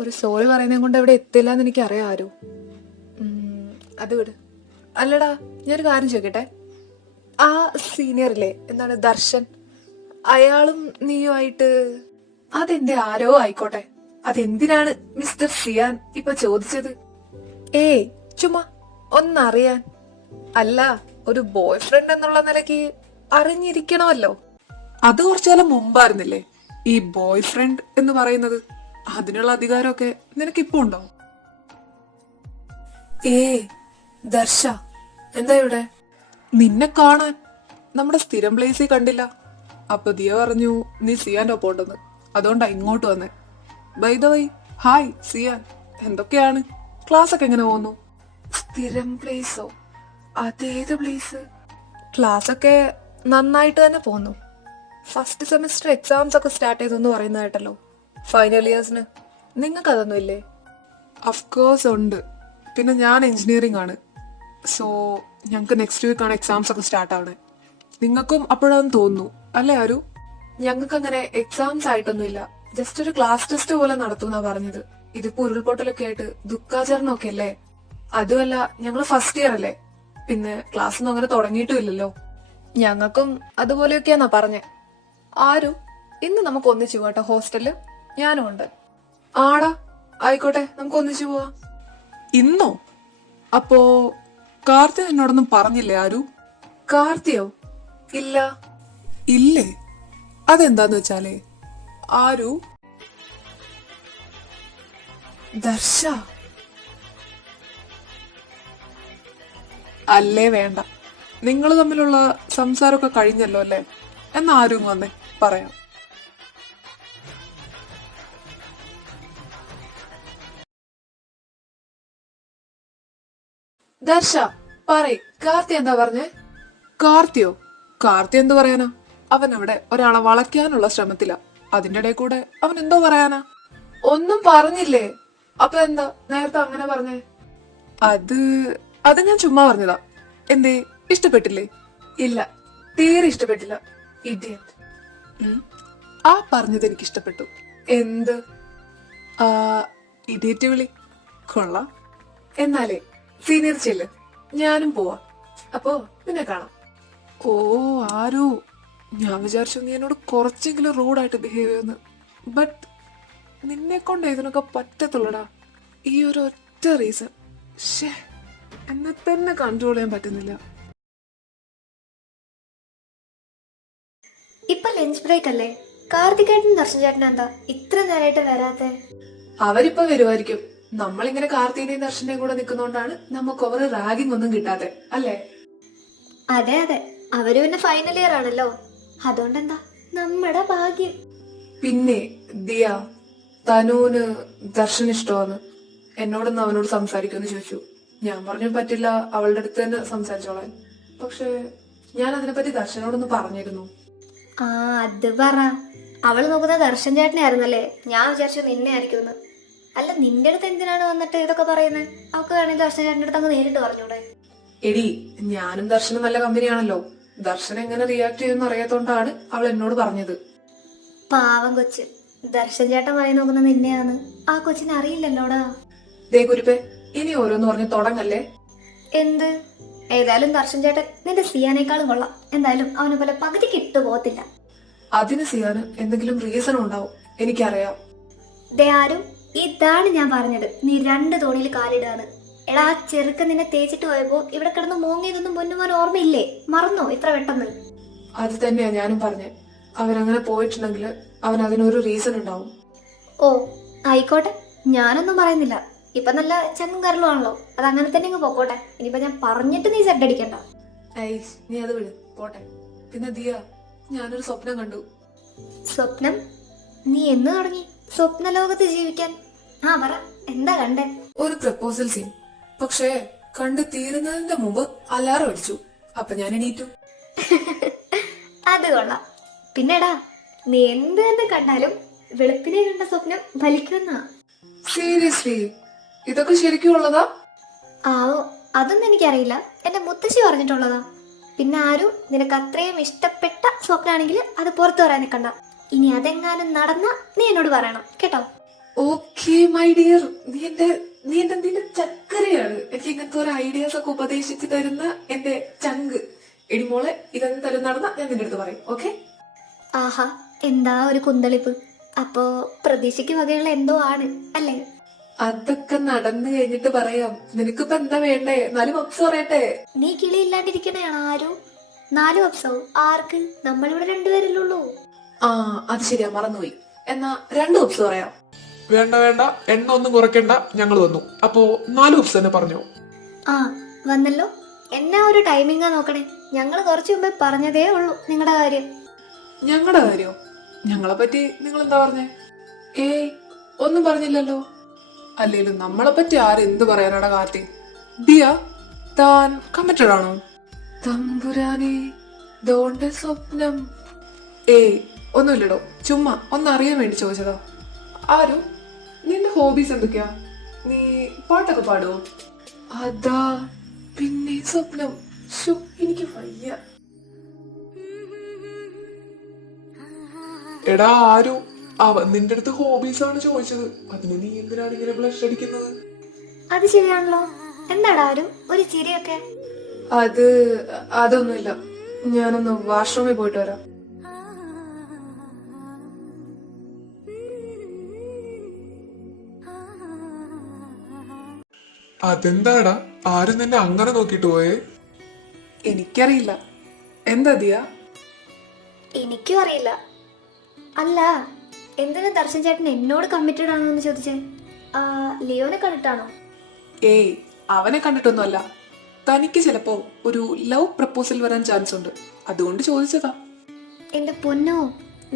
ഒരു സോറി പറയുന്നതും കൊണ്ട് എവിടെ എത്തില്ല എന്ന് എനിക്ക് അറിയാം ആരോ. അത് വിട്. അല്ലടാ, ഞാനൊരു കാര്യം ചോദിക്കട്ടെ. ആ സീനിയറില്ലേ, എന്താണ് ദർശൻ, അയാളും നീയുമായിട്ട്? അതെന്റെ ആരോ ആയിക്കോട്ടെ, അതെന്തിനാണ് മിസ്റ്റർ സിയാൻ ഇപ്പൊ ചോദിച്ചത്? ഏയ്, ചുമ്മാ ഒന്നറിയാൻ. അല്ല, ഒരു ബോയ് ഫ്രണ്ട് എന്നുള്ള നിലയ്ക്ക് അറിഞ്ഞിരിക്കണമല്ലോ. അത് കുറച്ചുകാലം മുമ്പായിരുന്നില്ലേ ഈ ബോയ് ഫ്രണ്ട് എന്ന് പറയുന്നത്? അതിനുള്ള അധികാരമൊക്കെ നിനക്കിപ്പോ ഉണ്ടോ? ദർശ, എന്താ ഇവിടെ? നിന്നെ കാണാൻ. നമ്മുടെ സ്ഥിരം പ്ലേസിൽ കണ്ടില്ല. അപ്പൊ ദിയ പറഞ്ഞു നീ സിയാന്റെ ഒപ്പം ഉണ്ടെന്ന്. അതുകൊണ്ടാ ഇങ്ങോട്ട് വന്നേ. ബൈ ദ വൈ, ഹായ് സിയാൻ, എന്തൊക്കെയാണ്? ക്ലാസ് ഒക്കെ എങ്ങനെ പോകുന്നു? സ്ഥിരം പ്ലേസോ? അതേത് പ്ലേസ്? ക്ലാസ് ഒക്കെ നന്നായിട്ട് തന്നെ പോന്നു. ഫസ്റ്റ് സെമിസ്റ്റർ എക്സാംസ് ഒക്കെ സ്റ്റാർട്ട് ചെയ്തെന്ന് പറയുന്ന കേട്ടല്ലോ, ഫൈനൽ ഇയേഴ്സിന്. നിങ്ങൾക്ക് അതൊന്നും ഇല്ലേ? അഫ്കോഴ്സ് ഉണ്ട്. പിന്നെ ഞാൻ എഞ്ചിനീയറിംഗ് ആണ്. സോ ഞങ്ങൾക്ക് നെക്സ്റ്റ് വീക്ക് ആണ് എക്സാംസ് ഒക്കെ സ്റ്റാർട്ട് ആവണേ. നിങ്ങൾക്കും അപ്പോഴാന്ന് തോന്നുന്നു അല്ലേ ആരു? ഞങ്ങൾക്ക് അങ്ങനെ എക്സാംസ് ആയിട്ടൊന്നുമില്ല. ജസ്റ്റ് ഒരു ക്ലാസ് ടെസ്റ്റ് പോലെ നടത്തുന്നാ പറഞ്ഞത്. ഇതിപ്പോ ഉരുൾപൊട്ടലൊക്കെ ആയിട്ട് ദുഃഖാചരണം ഒക്കെ അല്ലേ. അതുമല്ല, ഞങ്ങള് ഫസ്റ്റ് ഇയർ അല്ലേ, പിന്നെ ക്ലാസ് ഒന്നും അങ്ങനെ തുടങ്ങിയിട്ടുമില്ലല്ലോ. ഞങ്ങൾക്കും അതുപോലെയൊക്കെയാന്നാ പറഞ്ഞേ. ആരു, ഇന്ന് നമുക്ക് ഒന്നിച്ചു പോവാട്ടോ ഹോസ്റ്റലില്. ഞാനും ഉണ്ട്. ആടാ, ആയിക്കോട്ടെ, നമുക്ക് ഒന്നിച്ചു പോവാ. ഇന്നോ? അപ്പോ കാർത്തി എന്നോടൊന്നും പറഞ്ഞില്ലേ ആരു? കാർത്തിയോ? ഇല്ല. ഇല്ലേ? അതെന്താന്ന് വെച്ചാലേ ആരു, ദർശ. അല്ലേ വേണ്ട. നിങ്ങൾ തമ്മിലുള്ള സംസാരമൊക്കെ കഴിഞ്ഞല്ലോ അല്ലേ? എന്നാ ആരും വന്നേ പറയാം. ദർശ, പറയ്, കാർത്തി എന്താ പറഞ്ഞേ? കാർത്തിയോ? കാർത്തി എന്ത് പറയാനാ? അവൻ അവിടെ ഒരാളെ വളയ്ക്കാനുള്ള ശ്രമത്തിലാ. അതിന്റെ ഇടയിൽ കൂടെ അവൻ എന്തോ പറയാനാ? ഒന്നും പറഞ്ഞില്ലേ? അപ്പൊ എന്താ നേരത്തെ അങ്ങനെ പറഞ്ഞേ? അത് ഞാൻ ചുമ്മാ പറഞ്ഞതാ. എന്തേ, ഇഷ്ടപ്പെട്ടില്ലേ? ഇല്ല, തീരെ ഇഷ്ടപ്പെട്ടില്ല. ഇഡിയറ്റ്. ആ പറഞ്ഞത് എനിക്ക് ഇഷ്ടപ്പെട്ടു. എന്ത്? ഇഡിയറ്റ് വിളി കൊള്ളാം. എന്നാലേ സീനിയർ ചെല്ല്, ഞാനും പോവാ. അപ്പോ പിന്നെ കാണാം. ഓ ആരു, ഞാൻ വിചാരിച്ചു നീ എന്നോട് കുറച്ചെങ്കിലും റൂഡായിട്ട് ബിഹേവ് ചെയ്യുന്നു. ബട്ട് നിന്നെ കൊണ്ട് ഇതിനൊക്കെ പറ്റത്തുള്ളടാ. ഈ ഒരു ഒറ്റ റീസൺ. എന്നെ തന്നെ കൺട്രോൾ ചെയ്യാൻ പറ്റുന്നില്ല. ഇപ്പൊ ലഞ്ച് ബ്രേക്ക് അല്ലേ? കാർത്തികേട്ടൻ ദർശൻ ചേട്ടൻ എന്താ ഇത്ര നേരമായിട്ട് വരാത്തെ? അവരിപ്പോ വരുമായിരിക്കും. നമ്മളിങ്ങനെ കാർത്തികേയന്റെയും ദർശന്റെയും കൂടെ നിൽക്കുന്നോണ്ടാണ് നമുക്ക് ഓവർ റാഗിങ് ഒന്നും കിട്ടാതെ, അല്ലേ? അതെ അതെ, അവര് പിന്നെ ഫൈനൽ ഇയർ ആണല്ലോ. അതുകൊണ്ടെന്താ, നമ്മുടെ ഭാഗ്യം. പിന്നെ ദിയ, തനുവിന് ദർശൻ ഇഷ്ടമാണ്. എന്നോടൊന്ന് അവനോട് സംസാരിക്കുമെന്ന് ചോദിച്ചു. ഞാൻ പറഞ്ഞു പറ്റില്ല, അവളുടെ അടുത്ത് തന്നെ സംസാരിച്ചോളാൻ. പക്ഷെ ഞാൻ അതിനെപ്പറ്റി ദർശനോടൊന്ന് പറഞ്ഞിരുന്നു. ആ, അത് പറ. അവള് നോക്കുന്ന ദർശൻ ചേട്ടനെ ആയിരുന്നല്ലേ? ഞാൻ വിചാരിച്ചു നിന്നെ ആയിരിക്കുമെന്ന്. അല്ല, നിന്റെ അടുത്ത് എന്തിനാണ് വന്നിട്ട് ഇതൊക്കെ പറയുന്നത്? അവൾക്ക് വേണമെങ്കിൽ ദർശൻ ചേട്ടൻ്റെ അടുത്ത് അങ്ങ് നേരിട്ട് പറഞ്ഞൂടെ? എടി, ഞാനും ദർശനും നല്ല കമ്പനിയാണല്ലോ. ദർശൻ എങ്ങനെ റിയാക്ട് ചെയ്യുമെന്ന് അറിയാത്തോണ്ടാണ് അവൾ എന്നോട് പറഞ്ഞത്. പാവം കൊച്ച്. ദർശൻ ചേട്ടൻ പറയും നോക്കുന്ന നിന്നെയാണ്. ആ കൊച്ചിനെ അറിയില്ലല്ലോടാ. ദേ കുരുപ്പേ, ഇനി ഓരോന്ന് പറഞ്ഞ് തുടങ്ങല്ലേ. എന്ത്? ഏതായാലും ദർശൻ ചേട്ടൻ നിന്റെ സിയാനേക്കാളും കൊള്ളാം. എന്തായാലും അവനെ പോലെ പകുതി കിട്ടു പോകത്തില്ല. അതിന് ചെയ്യാന് എന്തെങ്കിലും റീസൺ ഉണ്ടാവും, എനിക്കറിയാം. ദേ ആരും, ഇതാണ് ഞാൻ പറഞ്ഞത്, നീ 2 തോണിയിൽ കാലിടാണ്. എടാ, ആ ചെറുക്കൻ നിന്നെ തേച്ചിട്ട് പോയപ്പോ ഇവിടെ കിടന്ന് മോങ്ങിയതൊന്നും പൊന്നുമോൻ ഓർമ്മയില്ലേ? മറന്നോ ഇത്ര പെട്ടെന്ന്? അത് തന്നെയാ ഞാനും പറഞ്ഞേ. അവനങ്ങനെ പോയിട്ടുണ്ടെങ്കിൽ അവൻ അതിനൊരു റീസൺ ഉണ്ടാവും. ഓ ആയിക്കോട്ടെ, ഞാനൊന്നും പറയുന്നില്ല. ഇപ്പൊ നല്ല ചങ്ങും കരളുമാണല്ലോ, അത് അങ്ങനെ തന്നെ ഇങ്ങ് പൊക്കോട്ടെ. ഇനിയിപ്പോ ഞാൻ പറഞ്ഞിട്ട് നീ സെഡ് അടിക്കണ്ട. ഐഷ്, നീ അത് വിട്, പോട്ടെ. പിന്നെ ദിയ, ഞാനൊരു സ്വപ്നം കണ്ടു. സ്വപ്നം? നീ എന്ന് തുടങ്ങി സ്വപ്ന ലോകത്ത് ജീവിക്കാൻ? ആ പറ, എന്താ കണ്ടേ? ഒരു പ്രപ്പോസൽ സീൻ. പക്ഷേ കണ്ടു തീരുന്നതിന്റെ മുമ്പ് അലാറം അടിച്ചു. അപ്പൊ ഞാൻ എണീറ്റു. അത് കൊള്ളാം. പിന്നെടാ, നീ എന്ത് തന്നെ കണ്ടാലും വെളുപ്പിനെ കണ്ട സ്വപ്നം ഫലിക്കുമെന്നാ. സീരിയസ്ലി? ഇതൊക്കെ ശരിക്കും ഉള്ളതാ? ആവോ, അതൊന്നും എനിക്കറിയില്ല. എന്റെ മുത്തശ്ശി പറഞ്ഞിട്ടുള്ളതാ. പിന്നെ ആരും നിനക്ക് അത്രയും ഇഷ്ടപ്പെട്ട സ്വപ്നാണെങ്കിൽ അത് പുറത്തു പറയാൻ നിൽക്കണ്ട. ഇനി അതെങ്ങാനും നടന്ന നീ എന്നോട് പറയണം കേട്ടോ. ഓക്കെ മൈ ഡിയർ, നിന്റെ ചക്കരയാണ്. എനിക്ക് ഇങ്ങനത്തെ ഒരു ഐഡിയാസ് ഒക്കെ ഉപദേശിച്ച് തരുന്ന എന്റെ ചങ്ക്. എടിമോളെ, ഇതെന്തായാലും നടന്ന ഞാൻ നിന്റെ അടുത്ത് പറയും. ഓക്കെ? ആഹാ, എന്താ ഒരു കുന്തളിപ്പ്. അപ്പോ പ്രതീക്ഷയ്ക്ക് വകയുള്ള എന്തോ ആണ് അല്ലേ? അതൊക്കെ നടന്നു കഴിഞ്ഞിട്ട് പറയാം. നിനക്കിപ്പോ എന്താ വേണ്ടേ? 4 പപ്സ് പറയട്ടെ? നീ കിളിയില്ലാണ്ടിരിക്കണേയാണ് ആരും. 4 പപ്സവും ആർക്ക്? നമ്മളിവിടെ 2 പേരല്ലുള്ളൂ. ആ, അത് ശരിയാ, മറന്നുപോയി. എന്നാ 2 പപ്സ് പറയാം. വേണ്ട വേണ്ട, എണ്ണ ഒന്നും കുറയ്ക്കണ്ട, ഞങ്ങൾ വന്നു. അപ്പോ 4 ദിവസം തന്നെ പറഞ്ഞോ. ആ വന്നല്ലോ. എന്നാ ഒരു ടൈമിങ്ങാ നോക്കണേ. ഞങ്ങൾ കുറച്ചു മുമ്പേ പറഞ്ഞതേ ഉള്ളൂ നിങ്ങളുടെ കാര്യം. ഞങ്ങളുടെ കാര്യോ? ഞങ്ങളെ പറ്റി നിങ്ങൾ എന്താ പറഞ്ഞേ? ഏയ്, ഒന്നും പറഞ്ഞില്ലല്ലോ. അല്ലേലും നമ്മളെ പറ്റി ആരെന്ത് പറയാനാടാ കാർത്തി? ദിയ, താൻ കമ്മിറ്റഡ് ആണോ? തമ്പുരാനെ, ദോണ്ട സ്വപ്നം. ഏയ്, ഒന്നുമില്ലടോ, ചുമ്മാ ഒന്നറിയാൻ വേണ്ടി ചോദിച്ചതാ. ആരു, നിന്റെ ഹോബീസ് എന്തൊക്കെയാ? നീ പാട്ടൊക്കെ പാടുവോ? അതാ പിന്നെ സ്വപ്നം. ശോ, എനിക്ക് വയ്യ. എടാ ആരു, അവൻ നിന്റെ അടുത്ത് ഹോബീസ് ആണ് ചോദിച്ചത്. അതിന് നീ എന്തിനാണ് ഇങ്ങനെ ബ്ലഷ് അടിക്കുന്നത്? അത് ശരിയാണല്ലോ. എന്താടാ ആരും ഒരു ചിരിയൊക്കെ? അതൊന്നുമില്ല. ഞാനൊന്ന് വാഷ്റൂമിൽ പോയിട്ട് വരാം. അതെന്താടാ ആരും നിന്നെ അങ്ങനെ നോക്കിട്ട് പോയേ? എനിക്കറിയില്ല. എന്താ ദിയ? എനിക്കും അറിയില്ല. അല്ല, എന്തിനാ ദർശൻ ചേട്ടൻ എന്നോട് കമ്മിറ്റഡ് ആണോ എന്ന് ചോദിച്ചേ? ലിയോനെ കണ്ടിട്ടാണോ? ഏയ്, അവനെ കണ്ടിട്ടൊന്നുമല്ല. തനിക്ക് ചിലപ്പോ ഒരു ലവ് പ്രപ്പോസൽ വരാൻ ചാൻസ് ഉണ്ട്, അതുകൊണ്ട് ചോദിച്ചതാ. എന്റെ പൊന്നോ,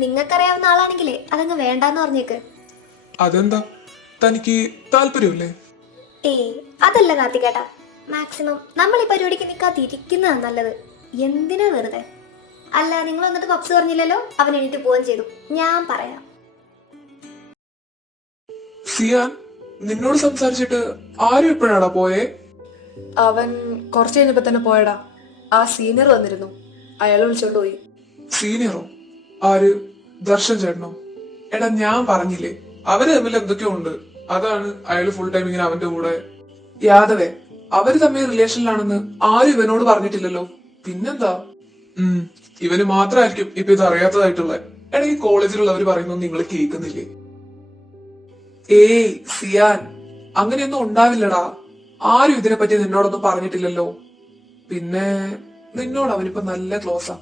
നിങ്ങൾക്കറിയാവുന്ന ആളാണെങ്കിലേ അതങ്ങ് വേണ്ടാന്ന് പറഞ്ഞേക്ക്. അതെന്താ, തനിക്ക് താല്പര്യമില്ലേ? ഏയ് അതല്ല കാർത്തികേട്ടാ. മാക്സിമം നമ്മൾ ഈ പരിപാടിക്ക് നിൽക്കാതിരിക്കുന്നതാണ് നല്ലത്. എന്തിനാ വെറുതെ? അല്ല, നിങ്ങൾ വന്നിട്ട് പപ്സ് പറഞ്ഞില്ലല്ലോ, അവൻ എണീറ്റ് പോവുകയും ചെയ്തു. ഞാൻ പറയാം. സിയാൻ, നിന്നോട് സംസാരിച്ചിട്ട് ആരും എപ്പോഴാടാ പോയേ? അവൻ കുറച്ചു കഴിഞ്ഞപ്പോ തന്നെ പോയടാ. ആ സീനിയർ വന്നിരുന്നു, അയാൾ വിളിച്ചോണ്ട് പോയി. സീനിയറോ? ആര്? ദർശൻ ചേട്ടനോ? എടാ ഞാൻ പറഞ്ഞില്ലേ, അവര് തമ്മിൽ എന്തൊക്കെയോ ഉണ്ട്. അതാണ് അയാൾ ഫുൾ ടൈം ഇങ്ങനെ അവന്റെ കൂടെ. യാദവേ, അവര് തമ്മിൽ റിലേഷനിലാണെന്ന് ആരും ഇവനോട് പറഞ്ഞിട്ടില്ലല്ലോ. പിന്നെന്താ? ഇവന് മാത്രമായിരിക്കും ഇപ്പൊ ഇത് അറിയാത്തതായിട്ടുള്ള. എടാ ഈ കോളേജിലുള്ളവര് പറയുന്നൊന്നും നിങ്ങൾ കേൾക്കുന്നില്ലേ? ഏയ് സിയാൻ, അങ്ങനെയൊന്നും ഉണ്ടാവില്ലടാ. ആരും ഇതിനെ പറ്റി നിന്നോടൊന്നും പറഞ്ഞിട്ടില്ലല്ലോ. പിന്നെ നിന്നോട് അവനിപ്പോ നല്ല ക്ലോസാ.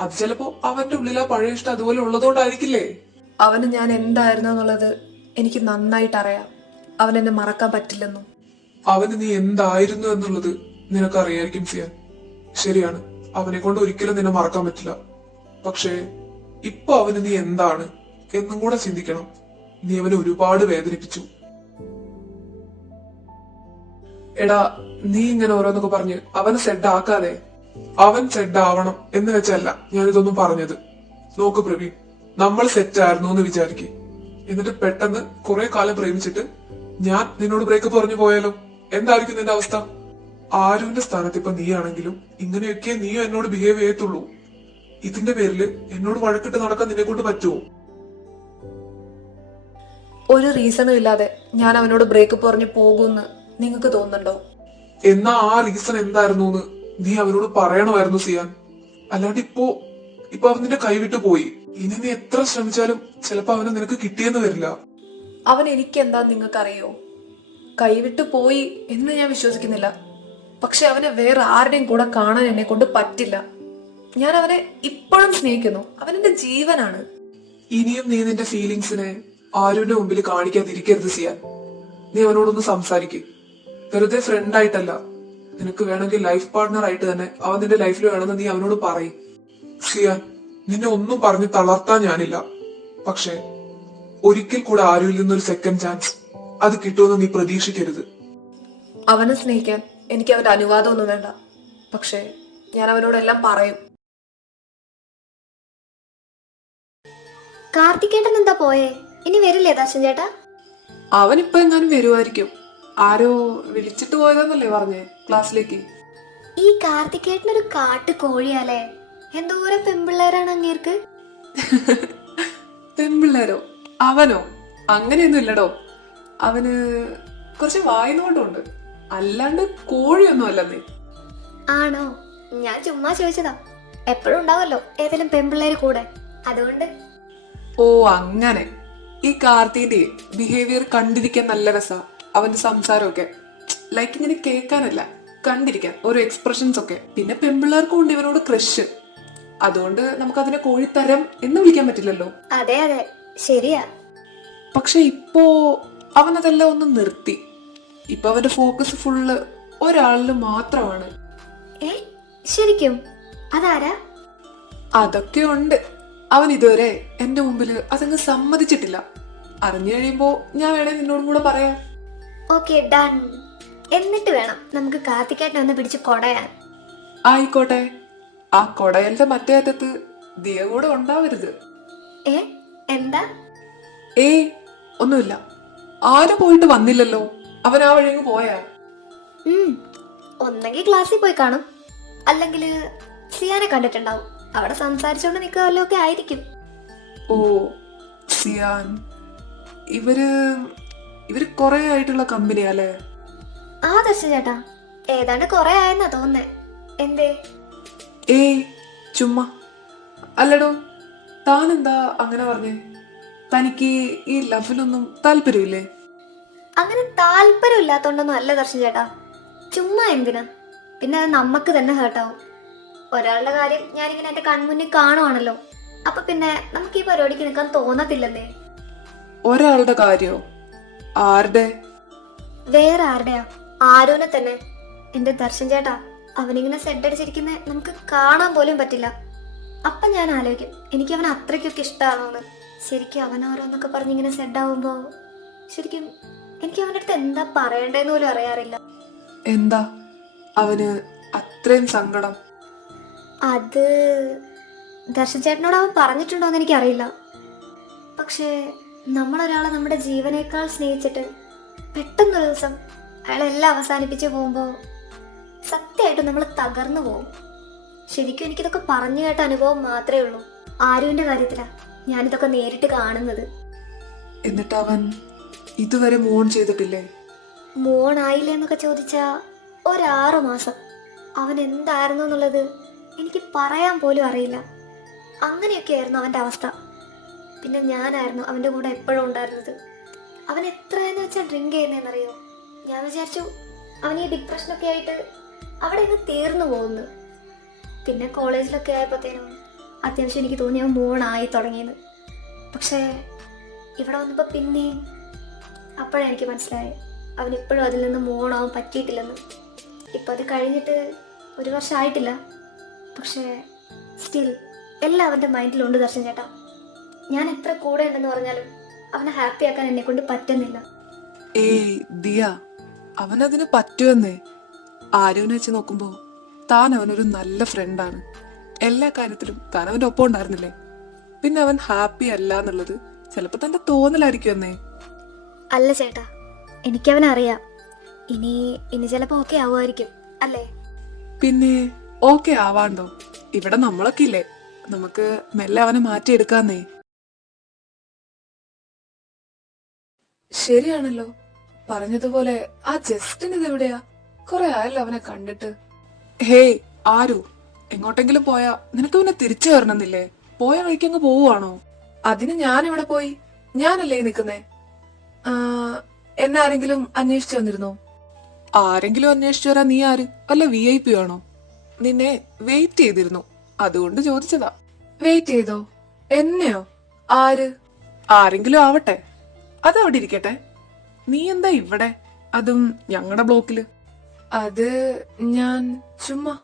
അത് ചിലപ്പോ അവന്റെ ഉള്ളിൽ ആ പഴയ ഇഷ്ടം അതുപോലെ ഉള്ളതുകൊണ്ടായിരിക്കില്ലേ? അവന് ഞാൻ എന്തായിരുന്നു എന്നുള്ളത് എനിക്ക് നന്നായിട്ട് അറിയാം. അവൻ എന്നെ മറക്കാൻ പറ്റില്ലെന്നും. അവന് നീ എന്തായിരുന്നു എന്നുള്ളത് നിനക്കറിയായിരിക്കും സിയാൻ. ശരിയാണ്, അവനെ കൊണ്ട് ഒരിക്കലും നിന്നെ മറക്കാൻ പറ്റില്ല. പക്ഷേ ഇപ്പൊ അവന് നീ എന്താണ് എന്നും കൂടെ ചിന്തിക്കണം. നീ അവനെ ഒരുപാട് വേദനിപ്പിച്ചു. എടാ, നീ ഇങ്ങനെ ഓരോന്നൊക്കെ പറഞ്ഞ് അവനെ സെഡ് ആക്കാതെ. അവൻ സെഡ് ആവണം എന്ന് വെച്ചല്ല ഞാനിതൊന്നും പറഞ്ഞത്. നോക്ക് പ്രവീൺ, നമ്മൾ സെറ്റ് ആയിരുന്നു എന്ന് വിചാരിക്കേ. എന്നിട്ട് പെട്ടെന്ന് കുറെ കാലം പ്രേമിച്ചിട്ട് ഞാൻ നിന്നോട് ബ്രേക്കപ്പ് പറഞ്ഞു പോയാലോ? എന്തായിരിക്കും നിന്റെ അവസ്ഥ? ആരുവിന്റെ സ്ഥാനത്ത് ഇപ്പൊ നീ ആണെങ്കിലും ഇങ്ങനെയൊക്കെ നീയോ എന്നോട് ബിഹേവ് ചെയ്യത്തുള്ളൂ. ഇതിന്റെ പേരില് എന്നോട് വഴക്കിട്ട് നടക്കാൻ നിന്നെ കൊണ്ട് പറ്റുമോ? ഒരു റീസണും ഇല്ലാതെ ഞാൻ അവനോട് ബ്രേക്കപ്പ് പറഞ്ഞു പോകുമെന്ന് നിങ്ങൾക്ക് തോന്നുന്നുണ്ടോ? എന്നാ ആ റീസൺ എന്തായിരുന്നു എന്ന് നീ അവനോട് പറയണമായിരുന്നു സിയാൻ. അല്ലാണ്ട് ഇപ്പൊ അവൻ നിന്റെ കൈവിട്ട് പോയി. ഇനി നീ എത്ര ശ്രമിച്ചാലും ചിലപ്പോ അവനെ നിനക്ക് കിട്ടിയെന്ന് വരില്ല. അവൻ എനിക്ക് എന്താ നിങ്ങൾക്കറിയോ? കൈവിട്ട് പോയി എന്ന് ഞാൻ വിശ്വസിക്കുന്നില്ല. പക്ഷെ അവനെ വേറെ ആരുടെയും കൂടെ കാണാൻ എന്നെ കൊണ്ട് പറ്റില്ല. ഞാൻ അവനെ ഇപ്പോഴും സ്നേഹിക്കുന്നു. അവൻ എന്റെ ജീവനാണ്. ഇനിയും നീ നിന്റെ ഫീലിങ്സിനെ ആരുടെ മുമ്പിൽ കാണിക്കാതിരിക്കരുത് സിയാൻ. നീ അവനോടൊന്ന് സംസാരിക്കും. വെറുതെ ഫ്രണ്ട് ആയിട്ടല്ല, നിനക്ക് വേണമെങ്കിൽ ലൈഫ് പാർട്ട്ണർ ആയിട്ട് തന്നെ അവൻ നിന്റെ ലൈഫിൽ വേണമെന്ന് നീ അവനോട് പറയും. സിയാൻ, നിന്നെ ഒന്നും പറഞ്ഞ് തളർത്താൻ ഞാനില്ല. പക്ഷെ ഒരിക്കൽ കൂടെ ആരിൽ നിന്നൊരു സെക്കൻഡ് ചാൻസ് അത് കിട്ടുമെന്ന് നീ പ്രതീക്ഷിക്കരുത്. അവനെ സ്നേഹിക്കാൻ എനിക്ക് അവന്റെ അനുവാദമൊന്നും വേണ്ട. പക്ഷേ ഞാൻ അവനോടെല്ലാം പറയും. കാർത്തികേട്ടൻ എന്താ പോയേ? ഇനി വരില്ലേ ദർശൻ ചേട്ടാ? അവനിപ്പോ എങ്ങാനും വരുമായിരിക്കും. ആരോ വിളിച്ചിട്ട് പോയതെന്നല്ലേ പറഞ്ഞേ ക്ലാസ്സിലേക്ക്. ഈ കാർത്തികേട്ടനൊരു കാട്ടു കോഴിയാലേ. എന്തോരം പെമ്പിള്ളേരാണ് അങ്ങേർക്ക്. പെൺപിള്ളേരോ? അവനോ? അങ്ങനെയൊന്നും ഇല്ലടോ. അവന് കുറച്ച് വായുന്നോണ്ടുണ്ട്, അല്ലാണ്ട് കോഴിയൊന്നും അല്ലെന്നേ. ആണോ? ഞാൻ ചുമ്മാ ചോദിച്ചതാ. എപ്പോഴും ഉണ്ടാവല്ലോ ഏതെങ്കിലും പെമ്പിള്ളേര് കൂടെ, അതുകൊണ്ട്. ഓ അങ്ങനെ. ഈ കാർത്തിന്റെ ബിഹേവിയർ കണ്ടിരിക്കാൻ നല്ല രസാ. അവന്റെ സംസാരമൊക്കെ ലൈക്ക് ഇങ്ങനെ കേൾക്കാനല്ല, കണ്ടിരിക്കാൻ ഓരോ എക്സ്പ്രഷൻസ് ഒക്കെ. പിന്നെ പെമ്പിള്ളേർക്കും ഉണ്ട് ഇവനോട് ക്രഷ്. അതുകൊണ്ട് നമുക്ക് അതിനെ കോഴിത്തരം എന്ന് വിളിക്കാൻ പറ്റില്ലല്ലോ. അതെ അതെ, ശരിയാ. പക്ഷെ ഇപ്പോ അവനതെല്ലാം ഒന്ന് നിർത്തി. ഇപ്പൊ അവന്റെ ഫോക്കസ് ഫുള്ള് ഒരാളില് മാത്രമാണ്. ഏ ശരിക്കും? അതാരാ? അതൊക്കെ ഉണ്ട്. അവൻ ഇതുവരെ എന്റെ മുമ്പിൽ അതങ്ങ് സമ്മതിച്ചിട്ടില്ല. അറിഞ്ഞു കഴിയുമ്പോ ഞാൻ വേണേ നിന്നോടും കൂടെ പറയാം. Okay, done. എന്നിട്ട് വേണം നമുക്ക് കാർത്തികേട്ടനെ ഒന്ന് പിടിച്ച് കൊടയാൻ. ആയിക്കോട്ടെ. ആ കൊടയലിന്റെ മറ്റേ അറ്റത്ത് ദിയ കൂടെ ഉണ്ടാവരുത്. ഏ എന്താ? ഏയ് ഒന്നുമില്ല. ആരും പോയിട്ട് വന്നില്ലല്ലോ. അവൻ ആ വഴി പോയാ. ഒന്നെങ്കിൽ ക്ലാസ്സിൽ പോയി കാണും, അല്ലെങ്കിൽ സിയാനെ കണ്ടിട്ടുണ്ടാവും. അവിടെ സംസാരിച്ചോണ്ട് നിൽക്കുക ഒക്കെ ആയിരിക്കും. ഓ സിയാൻ. ഇവര് കൊറേ ആയിട്ടുള്ള കമ്പനിയാലേ? ആ ദർശൻ ചേട്ടാ, ഏതാണ്ട് കൊറേ ആയെന്നാ തോന്നുന്നേ. എന്തേ? ഏയ് ചുമ്മാ. അല്ലടോ, താനെന്താ അങ്ങനെ പറഞ്ഞേ? തനിക്ക് ഈ ലവിലൊന്നും താല്പര്യമില്ലേ? അങ്ങനെ താല്പര്യം ഇല്ലാത്തോണ്ടൊന്നും അല്ല ദർശൻ ചേട്ടാ. ചുമ്മാ എന്തിനാ? പിന്നെ അത് നമുക്ക് തന്നെ ഹേർട്ടാവും. ഒരാളുടെ കാര്യം ഞാനിങ്ങനെ എന്റെ കൺമുന്നിൽ കാണുവാണല്ലോ, അപ്പൊ പിന്നെ നമുക്ക് ഈ പരിപാടിക്ക് നിൽക്കാൻ തോന്നത്തില്ലെന്നേ. ഒരാളുടെ കാര്യോ? ആരുടെ? വേറെ ആരുടെയാ? ആരോനെ തന്നെ. എന്റെ ദർശൻ ചേട്ടാ, അവനിങ്ങനെ സെഡ് അടിച്ചിരിക്കുന്ന നമുക്ക് കാണാൻ പോലും പറ്റില്ല. അപ്പൊ ഞാൻ ആലോചിക്കും, എനിക്ക് അവൻ അത്രയ്ക്കൊക്കെ ഇഷ്ടമാണോന്ന്. ശരിക്കും അവൻ ഓരോന്നൊക്കെ പറഞ്ഞിങ്ങനെ സെഡ് ആവുമ്പോ ശരിക്കും എനിക്ക് അവൻ്റെ അടുത്ത് എന്താ പറയണ്ടേന്ന് പോലും അറിയാറില്ല. എന്താ അവന് അത്രയും സങ്കടം? അത് ദർശൻ ചേട്ടനോട് അവൻ പറഞ്ഞിട്ടുണ്ടോന്ന് എനിക്കറിയില്ല. പക്ഷേ നമ്മളൊരാളെ നമ്മുടെ ജീവനേക്കാൾ സ്നേഹിച്ചിട്ട് പെട്ടെന്നൊരു ദിവസം അയാളെല്ലാം അവസാനിപ്പിച്ച് പോകുമ്പോൾ സത്യമായിട്ടും നമ്മൾ തകർന്നു പോകും. ശരിക്കും എനിക്കിതൊക്കെ പറഞ്ഞു കേട്ട അനുഭവം മാത്രമേ ഉള്ളൂ. ആരുവിൻ്റെ കാര്യത്തിലാണ് ഞാനിതൊക്കെ നേരിട്ട് കാണുന്നത്. എന്നിട്ട് അവൻ ഇതുവരെ മൂൺ ചെയ്തിട്ടില്ലേ? മോണായില്ലേ എന്നൊക്കെ ചോദിച്ചാ 6 മാസം. അവൻ എന്തായിരുന്നു എന്നുള്ളത് എനിക്ക് പറയാൻ പോലും അറിയില്ല. അങ്ങനെയൊക്കെ ആയിരുന്നു അവൻ്റെ അവസ്ഥ. പിന്നെ ഞാനായിരുന്നു അവൻ്റെ കൂടെ എപ്പോഴും ഉണ്ടായിരുന്നത്. അവൻ എത്രയെന്ന് വെച്ചാൽ ഡ്രിങ്ക് ചെയ്യുന്നതെന്നറിയോ? ഞാൻ വിചാരിച്ചു അവൻ ഈ ഡിപ്രഷനൊക്കെ ആയിട്ട് അവിടെ ഇന്ന് തീർന്നു പോകുന്നു. പിന്നെ കോളേജിലൊക്കെ ആയപ്പോഴത്തേനും അത്യാവശ്യം എനിക്ക് തോന്നി അവൻ മോണായി തുടങ്ങിയെന്ന്. പക്ഷേ ഇവിടെ വന്നപ്പോൾ പിന്നെയും അപ്പോഴെനിക്ക് മനസ്സിലായി അവൻ ഇപ്പോഴും അതിൽ നിന്ന് മോണാവാൻ പറ്റിയിട്ടില്ലെന്ന്. ഇപ്പം അത് കഴിഞ്ഞിട്ട് 1 വർഷമായിട്ടില്ല. പക്ഷേ സ്റ്റിൽ എല്ലാം അവൻ്റെ മൈൻഡിലുണ്ട് ദർശൻ ചേട്ടാ. ഞാൻ എത്ര കൂടെ ഉണ്ടെന്ന് പറഞ്ഞാലും അവനെ ഹാപ്പി ആക്കാൻ എന്നെ കൊണ്ട് പറ്റുന്നില്ല. ഏയ് ദിയ, അവനതിന് പറ്റുമെന്നേ. ആരോന്ന് വെച്ച് നോക്കുമ്പോ താൻ അവനൊരു നല്ല ഫ്രണ്ടാണ്. എല്ലാ കാര്യത്തിലും താൻ അവന്റെ ഒപ്പം ഉണ്ടായിരുന്നില്ലേ? പിന്നെ അവൻ ഹാപ്പി അല്ല എന്നുള്ളത് ചിലപ്പോ തന്റെ തോന്നലായിരിക്കും എന്നേ. അല്ല ചേട്ടാ, എനിക്കവനറിയാം. ഇനി ചിലപ്പോൾ ഓക്കെ ആവുമായിരിക്കും അല്ലേ? പിന്നെ ഓക്കെ ആവാണ്ടോ? ഇവിടെ നമ്മളൊക്കെ ഇല്ലേ, നമുക്ക് മെല്ലെ അവനെ മാറ്റിയെടുക്കാന്നേ. ശരിയാണല്ലോ പറഞ്ഞതുപോലെ. ആ ജസ്റ്റിൻ ഇതെവിടെയാ? കുറെ ആയല്ലോ അവനെ കണ്ടിട്ട്. ഹേയ് ആരു, എങ്ങോട്ടെങ്കിലും പോയാ നിനക്ക് അവനെ തിരിച്ചു വരണമെന്നില്ലേ? പോയ വഴിക്കങ്ങ് പോവുകയാണോ? അതിന് ഞാൻ ഇവിടെ പോയി? ഞാനല്ലേ നിക്കുന്നേ. എന്നെ ആരെങ്കിലും അന്വേഷിച്ചു വന്നിരുന്നോ? ആരെങ്കിലും അന്വേഷിച്ചു വരാൻ നീ ആര്? വല്ല VIP ആണോ? നിന്നെ വെയിറ്റ് ചെയ്തിരുന്നു, അതുകൊണ്ട് ചോദിച്ചതാ. വെയിറ്റ് ചെയ്തോ? എന്നെയോ? ആര്? ആരെങ്കിലും ആവട്ടെ, അതവിടെ ഇരിക്കട്ടെ. നീ എന്താ ഇവിടെ, അതും ഞങ്ങളുടെ ബ്ലോക്കില്? അത് ഞാൻ ചുമ്മാ.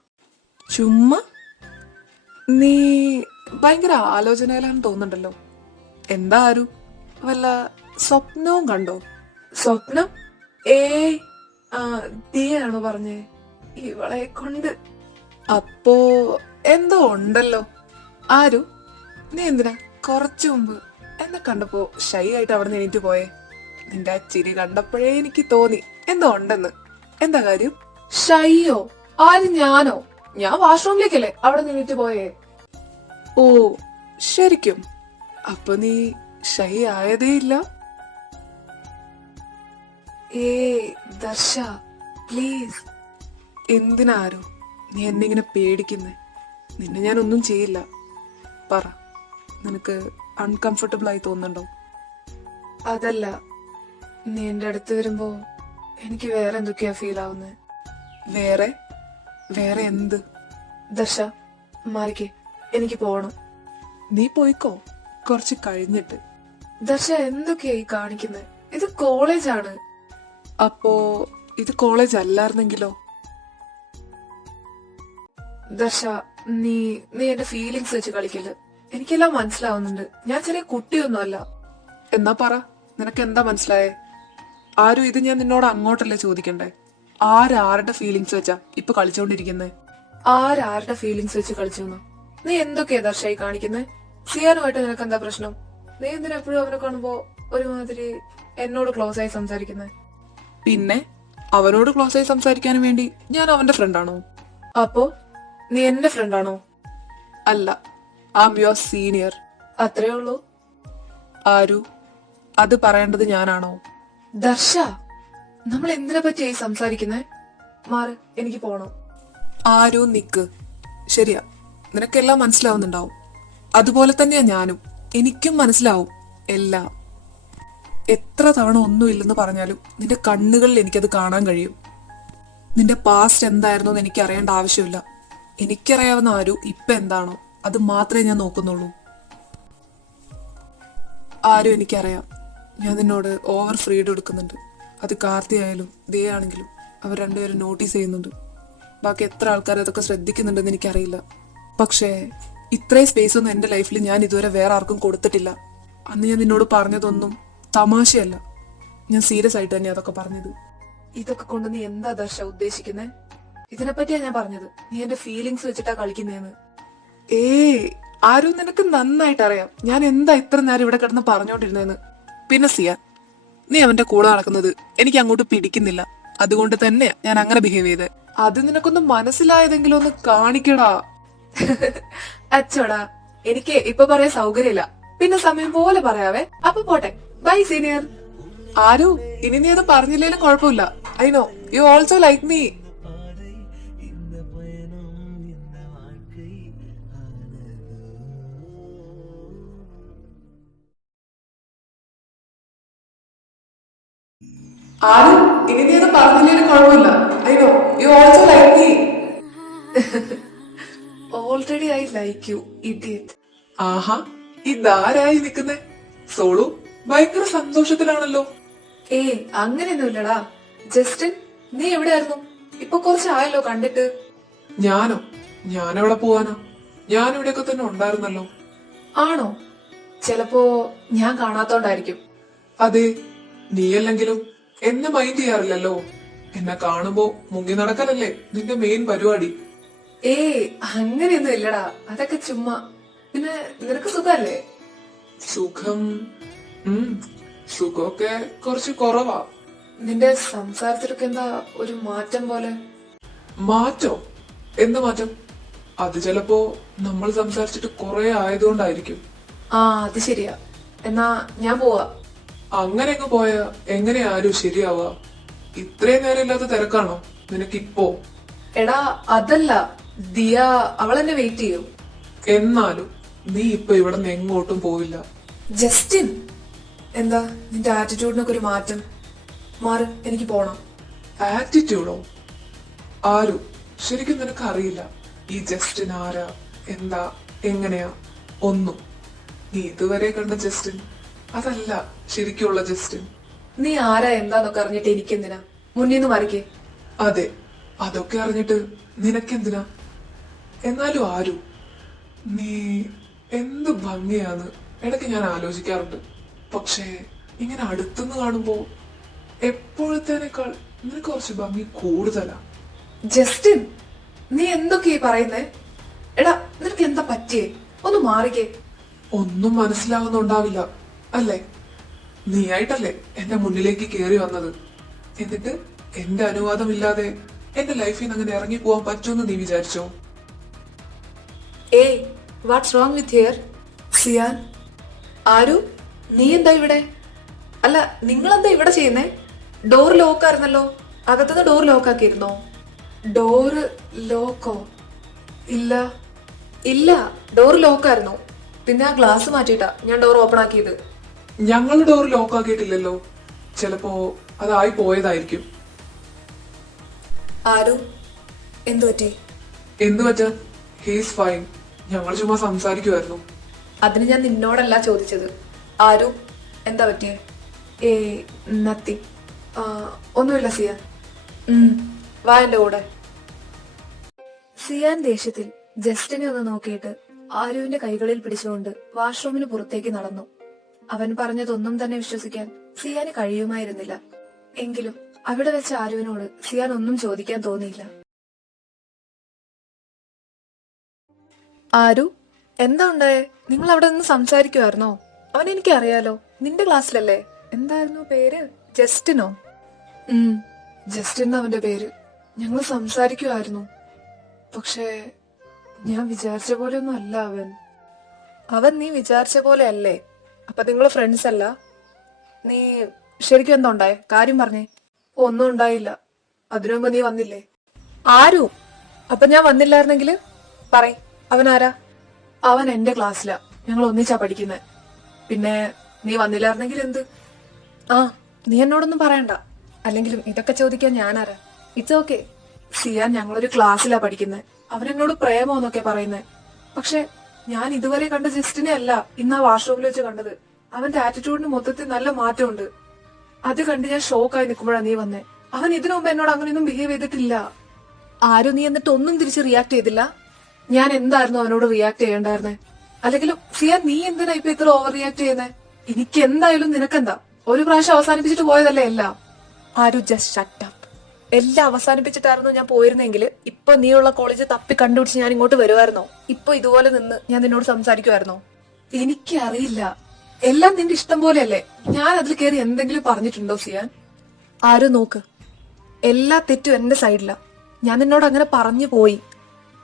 ചുമ്മാ? നീ ഭയങ്കര ആലോചനയിലാന്ന് തോന്നുന്നുണ്ടല്ലോ. എന്താ ആരു, വല്ല സ്വപ്നവും കണ്ടോ? സ്വപ്നം? ദിയാണോ പറഞ്ഞേ? ഇവളെ കൊണ്ട്. അപ്പോ എന്തോ ഉണ്ടല്ലോ. ആരു, നീ എന്തിനാ കുറച്ചു മുമ്പ് എന്നെ കണ്ടപ്പോ ഷൈ ആയിട്ട് അവിടെ നിന്ന് എണീറ്റ് പോയേ? നിന്റെ ആ ചിരി കണ്ടപ്പോഴേ എനിക്ക് തോന്നി എന്തോ ഉണ്ടെന്ന്. എന്താ കാര്യം? ഷയ്യോ? ആര്, ഞാനോ? ഞാൻ വാഷ്റൂമിലേക്കല്ലേ അവിടെ നിന്നിട്ട് പോയേ. ഓ ശരിക്കും? അപ്പൊ നീ ഷൈ ആയതേ ഇല്ല? ദർശ പ്ലീസ്. എന്തിനാരോ നീ എന്നെ ഇങ്ങനെ പേടിക്കുന്നേ? നിന്നെ ഞാൻ ഒന്നും ചെയ്യില്ല. പറ, നിനക്ക് അൺകംഫർട്ടബിൾ ആയി തോന്നുന്നുണ്ടോ? അതല്ല, നീ എന്റെ അടുത്ത് വരുമ്പോ എനിക്ക് വേറെ എന്തൊക്കെയാ ഫീൽ ആവുന്നത്. വേറെ? വേറെ എന്ത്? ദർശ മാറിക്കേ, എനിക്ക് പോണം. നീ പോയിക്കോ, കുറച്ച് കഴിഞ്ഞിട്ട്. ദർശ എന്തൊക്കെയായി കാണിക്കുന്നത്? ഇത് കോളേജാണ്. അപ്പോ ഇത് കോളേജ് അല്ലായിരുന്നെങ്കിലോ? ദർശ, നീ നീ എന്റെ ഫീലിങ്സ് വെച്ച് കളിക്കല്. എനിക്കെല്ലാം മനസ്സിലാവുന്നുണ്ട്. ഞാൻ ചെറിയ കുട്ടിയൊന്നുമല്ല. എന്നാ പറ, നിനക്ക് എന്താ മനസ്സിലായേ? ആരും ഇത് ഞാൻ നിന്നോട് അങ്ങോട്ടല്ലേ ചോദിക്കണ്ടേ? ആരാരുടെ ഫീലിങ്സ് വെച്ചാ ഇപ്പൊ കളിച്ചോണ്ടിരിക്കുന്നേ? ആരാരുടെ ഫീലിങ്സ് വെച്ച് കളിച്ചു? നീ എന്തൊക്കെയാ ദർശായി കാണിക്കുന്നത്? സിയാനുമായിട്ട് നിനക്ക് എന്താ പ്രശ്നം? നീ എന്തിനാ എപ്പോഴും അവനെ കാണുമ്പോ ഒരുമാതിരി എന്നോട് ക്ലോസ് ആയി സംസാരിക്കുന്നത്? പിന്നെ അവനോട് ക്ലോസ് ആയി സംസാരിക്കാൻ വേണ്ടി ഞാൻ അവന്റെ ഫ്രണ്ടാണോ? അപ്പോ നീ എന്റെ ഫ്രണ്ടാണോ? അല്ല, ഐ ആം യുവർ സീനിയർ. അത്രേ ഉള്ളൂ. ആരു, അത് പറയേണ്ടത് ഞാനാണോ? ദർശ, നമ്മൾ എന്തിനെ പറ്റിയായി സംസാരിക്കുന്നേ? മാറ്, എനിക്ക് പോണം. ആരു നിക്ക്. ശരിയാ, നിനക്കെല്ലാം മനസ്സിലാവുന്നുണ്ടാവും. അതുപോലെ തന്നെയാ ഞാനും. എനിക്കും മനസ്സിലാവും എല്ലാം. എത്ര തവണ ഒന്നുമില്ലെന്ന് പറഞ്ഞാലും നിന്റെ കണ്ണുകളിൽ എനിക്കത് കാണാൻ കഴിയും. നിന്റെ പാസ്റ്റ് എന്തായിരുന്നു എന്ന് എനിക്ക് അറിയേണ്ട ആവശ്യമില്ല. എനിക്കറിയാവുന്ന ആരു ഇപ്പൊ എന്താണോ അത് മാത്രമേ ഞാൻ നോക്കുന്നുള്ളൂ. ആരും എനിക്കറിയാം, ഞാൻ നിന്നോട് ഓവർ ഫ്രീഡം എടുക്കുന്നുണ്ട്. അത് കാർത്തി ആയാലും ദിയ ആണെങ്കിലും അവർ രണ്ടുപേരും നോട്ടീസ് ചെയ്യുന്നുണ്ട്. ബാക്കി എത്ര ആൾക്കാർ അതൊക്കെ ശ്രദ്ധിക്കുന്നുണ്ടെന്ന് എനിക്കറിയില്ല. പക്ഷേ ഇത്രയും സ്പേസ് ഒന്നും എന്റെ ലൈഫിൽ ഞാൻ ഇതുവരെ വേറെ ആർക്കും കൊടുത്തിട്ടില്ല. അന്ന് ഞാൻ നിന്നോട് പറഞ്ഞതൊന്നും തമാശയല്ല, ഞാൻ സീരിയസ് ആയിട്ട് തന്നെ അതൊക്കെ പറഞ്ഞത്. ഇതൊക്കെ കൊണ്ട് നീ എന്താ ദർശ ഉദ്ദേശിക്കുന്നേ? ഇതിനെപ്പറ്റിയാ ഞാൻ പറഞ്ഞത്. നീ എന്റെ ഫീലിങ്സ് വെച്ചിട്ടാ കളിക്കുന്നേന്ന്. ആരും, നിനക്ക് നന്നായിട്ട് അറിയാം ഞാൻ എന്താ ഇത്ര നേരം ഇവിടെ കിടന്ന് പറഞ്ഞോണ്ടിരുന്നേന്ന്. പിന്നെ സിയാൻ, നീ അവന്റെ കൂടെ നടക്കുന്നത് എനിക്ക് അങ്ങോട്ട് പിടിക്കുന്നില്ല. അതുകൊണ്ട് തന്നെ ഞാൻ അങ്ങനെ ബിഹേവ് ചെയ്തേ. അത് നിനക്കൊന്ന് മനസ്സിലായതെങ്കിലും ഒന്ന് കാണിക്കടാ. അച്ചോടാ, എനിക്ക് ഇപ്പൊ പറയാൻ സൗകര്യമില്ല. പിന്നെ സമയം പോലെ പറയാവേ. അപ്പൊ പോട്ടെ, ബൈ സീനിയർ. ആരു, ഇനി നീ അത് പറഞ്ഞില്ലേലും കുഴപ്പമില്ല. I know you also like me. ആരും ഇനി നീ അത് പറഞ്ഞില്ലേലും കുഴപ്പമില്ല. I know you also like me. Already I like you idiot. ആഹാ, ഇതാരായി നിൽക്കുന്നേ? സോളു ഭയങ്കര സന്തോഷത്തിലാണല്ലോ. അങ്ങനെയൊന്നുമില്ലടാ. ജസ്റ്റിൻ, നീ എവിടെയായിരുന്നു? ഇപ്പൊ കുറച്ചായല്ലോ കണ്ടിട്ട്. ഞാനോ? ഞാനെവിടെ പോവാനാ? ഞാൻ ഇവിടെയൊക്കെ തന്നെ ഉണ്ടായിരുന്നല്ലോ. ആണോ? ചിലപ്പോ ഞാൻ കാണാത്തോണ്ടായിരിക്കും. അതെ, നീയല്ലെങ്കിലും എന്നെ മൈൻഡ് ചെയ്യാറില്ലല്ലോ. എന്നെ കാണുമ്പോ മുങ്ങി നടക്കലല്ലേ നിന്റെ മെയിൻ പരിപാടി. അങ്ങനെയൊന്നും ഇല്ലടാ, അതൊക്കെ ചുമ്മാ. പിന്നെ നിനക്ക് സുഖല്ലേ? സുഖം? സുഖമൊക്കെ കുറച്ച് കുറവാ. നിന്റെ സംസാരത്തിലൊക്കെ എന്താ ഒരു മാറ്റം പോലെ? മാറ്റോ? എന്ത് മാറ്റം? അത് ചിലപ്പോ നമ്മൾ സംസാരിച്ചിട്ട് കുറെ ആയതുകൊണ്ടായിരിക്കും. അത് ശരിയാ. എന്നാ ഞാൻ പോവാ. അങ്ങനെ അങ്ങ് പോയാ എങ്ങനെ ആരും ശരിയാവുക? ഇത്രയും നേരം ഇല്ലാത്ത തിരക്കാണോ നിനക്കിപ്പോ? എടാ അതല്ല, ദിയ അവളെന്നെ വെയിറ്റ് ചെയ്യും. എന്നാലും നീ ഇപ്പൊ ഇവിടെ നിന്ന് എങ്ങോട്ടും പോവില്ല. ജസ്റ്റിൻ, എന്താ നിന്റെ ആറ്റിറ്റ്യൂഡിനൊക്കെ ഒരു മാറ്റം? മാറ്, എനിക്ക് പോണം. ആറ്റിറ്റ്യൂഡോ? ആരും, ശരിക്കും നിനക്ക് അറിയില്ല ഈ ജസ്റ്റിൻ ആരാ, എന്താ, എങ്ങനെയാ ഒന്നും. നീ ഇതുവരെ കണ്ട ജസ്റ്റിൻ അതല്ല ശരിക്കുള്ള ജസ്റ്റിൻ. നീ ആരാ എന്താന്നൊക്കെ അറിഞ്ഞിട്ട് എനിക്കെന്തിനാ? മുന്നിൽ നിന്ന് മറിക്കേ. അതെ, അതൊക്കെ അറിഞ്ഞിട്ട് നിനക്കെന്തിനാ? എന്നാലും ആരു, നീ എന്ത് ഭംഗിയാന്ന് ഇടയ്ക്ക് ഞാൻ ആലോചിക്കാറുണ്ട്. പക്ഷേ ഇങ്ങനെ അടുത്തുനിന്ന് കാണുമ്പോ എപ്പോഴത്തേനേക്കാൾ നിനക്ക് കുറച്ച് ഭംഗി കൂടുതലാ. ജസ്റ്റിൻ, നീ എന്തൊക്കെയാ പറയുന്നേ? എടാ, നിനക്ക് എന്താ പറ്റിയേ? ഒന്ന് മാറിക്കേ. ഒന്നും മനസ്സിലാവുന്നുണ്ടാവില്ല അല്ലേ? നീയായിട്ടല്ലേ എന്റെ മുന്നിലേക്ക് കയറി വന്നത്. എന്നിട്ട് എന്റെ അനുവാദമില്ലാതെ എന്റെ ലൈഫിൽ നിന്ന് അങ്ങനെ ഇറങ്ങി പോവാൻ പറ്റുമെന്ന് നീ വിചാരിച്ചോ? ഏയ്, വാട്ട്സ് റോങ് വിത്ത് ഹിയർ? സിയാൻ, ആരു, നീ എന്താ ഇവിടെ? അല്ല, നിങ്ങളെന്താ ഇവിടെ ചെയ്യുന്നേ? ഡോർ ലോക്കായിരുന്നല്ലോ. അകത്തുനിന്ന് ഡോർ ലോക്കാക്കിയിരുന്നോ? Door loco? ഇല്ല ഇല്ല, ഡോർ ലോക്കായിരുന്നു. പിന്നെ ആ ഗ്ലാസ് മാറ്റിയിട്ടാ ഞാൻ ഡോർ ഓപ്പൺ ആക്കിയത്. ഞങ്ങൾ ഡോർ ലോക്ക് ആക്കിയിട്ടില്ലല്ലോ. ചിലപ്പോ അതായി പോയതായിരിക്കും. ആരു, എന്തു പറ്റി? എന്തു പറ്റാ? He's fine. ഞങ്ങൾ ചുമ്മാ സംസാരിക്കുമായിരുന്നു. അതിന് ഞാൻ നിന്നോടല്ല ചോദിച്ചത്. ആരു, എന്താ പറ്റിയേ? ഏ, നത്തിങ്. ഒന്നുമില്ല സിയാൻ. വാ എന്റെ കൂടെ. സിയാൻ ദേഷ്യത്തിൽ ജസ്റ്റിനെ ഒന്ന് നോക്കിയിട്ട് ആരുവിന്റെ കൈകളിൽ പിടിച്ചുകൊണ്ട് വാഷ്റൂമിന് പുറത്തേക്ക് നടന്നു. അവൻ പറഞ്ഞതൊന്നും തന്നെ വിശ്വസിക്കാൻ സിയാന് കഴിയുമായിരുന്നില്ല. എങ്കിലും അവിടെ വെച്ച ആരുവിനോട് സിയാൻ ഒന്നും ചോദിക്കാൻ തോന്നിയില്ല. ആരു, എന്താ ഉണ്ടായേ? നിങ്ങൾ അവിടെ നിന്ന് സംസാരിക്കുമായിരുന്നോ? അവൻ എനിക്ക് അറിയാലോ, നിന്റെ ക്ലാസ്സിലല്ലേ. എന്തായിരുന്നു പേര്? ജസ്റ്റിനോ? ജസ്റ്റിൻ അവന്റെ പേര്. ഞങ്ങൾ സംസാരിക്കുമായിരുന്നു. പക്ഷേ ഞാൻ വിചാരിച്ച പോലെ ഒന്നും അല്ല അവൻ. അവൻ നീ വിചാരിച്ച പോലെ അല്ലേ? അപ്പൊ നിങ്ങൾ ഫ്രണ്ട്സ് അല്ല? നീ ശരിക്കും എന്താ ഉണ്ടായേ? കാര്യം പറഞ്ഞേ. ഒന്നും ഉണ്ടായില്ല. അതിനു മുമ്പ് നീ വന്നില്ലേ? ആരു, അപ്പൊ ഞാൻ വന്നില്ലായിരുന്നെങ്കില് പറയ്, അവൻ ആരാ? അവൻ എന്റെ ക്ലാസ്സിലാ. ഞങ്ങൾ ഒന്നിച്ചാ പഠിക്കുന്നെ. പിന്നെ നീ വന്നില്ലായിരുന്നെങ്കിൽ എന്ത്? ആ, നീ എന്നോടൊന്നും പറയണ്ട. അല്ലെങ്കിലും ഇതൊക്കെ ചോദിക്കാൻ ഞാനാരാ? It's okay. സിയാൻ, ഞങ്ങളൊരു ക്ലാസ്സിലാ പഠിക്കുന്നെ. അവനെന്നോട് പ്രേമോന്നൊക്കെ പറയുന്നേ. പക്ഷെ ഞാൻ ഇതുവരെ കണ്ട ജസ്റ്റിനെ അല്ല ഇന്ന് ആ വാഷ്റൂമിൽ വെച്ച് കണ്ടത്. അവന്റെ ആറ്റിറ്റ്യൂഡിന് മൊത്തത്തിൽ നല്ല മാറ്റമുണ്ട്. അത് കണ്ട് ഞാൻ ഷോക്കായി നിൽക്കുമ്പോഴാ നീ വന്നേ. അവൻ ഇതിനു മുമ്പ് എന്നോട് അങ്ങനെയൊന്നും ബിഹേവ് ചെയ്തിട്ടില്ല. ആരും നീ എന്നിട്ട് ഒന്നും തിരിച്ച് റിയാക്ട് ചെയ്തില്ല? ഞാൻ എന്തായിരുന്നു അവനോട് റിയാക്ട് ചെയ്യേണ്ടായിരുന്നേ? അല്ലെങ്കിലും സിയാൻ, നീ എന്തിനാ ഇപ്പൊ ഇത്ര ഓവർ റിയാക്ട് ചെയ്യുന്നേ? എനിക്ക് എന്തായാലും നിനക്കെന്താ? ഒരു പ്രാവശ്യം അവസാനിപ്പിച്ചിട്ട് പോയതല്ലേ എല്ലാം. ആരു, ജസ്റ്റ് ഷട്ട് അപ്പ്. എല്ലാം അവസാനിപ്പിച്ചിട്ടായിരുന്നു ഞാൻ പോയിരുന്നെങ്കിൽ ഇപ്പൊ നീയുള്ള കോളേജ് തപ്പി കണ്ടുപിടിച്ച് ഞാൻ ഇങ്ങോട്ട് വരുമായിരുന്നോ? ഇപ്പൊ ഇതുപോലെ നിന്ന് ഞാൻ നിന്നോട് സംസാരിക്കുമായിരുന്നോ? എനിക്കറിയില്ല. എല്ലാം നിന്റെ ഇഷ്ടം പോലെയല്ലേ. ഞാൻ അതിൽ കയറി എന്തെങ്കിലും പറഞ്ഞിട്ടുണ്ടോ സിയാൻ? ആരും നോക്ക്, എല്ലാ തെറ്റും എന്റെ സൈഡിലാ. ഞാൻ നിന്നോട് അങ്ങനെ പറഞ്ഞു പോയി.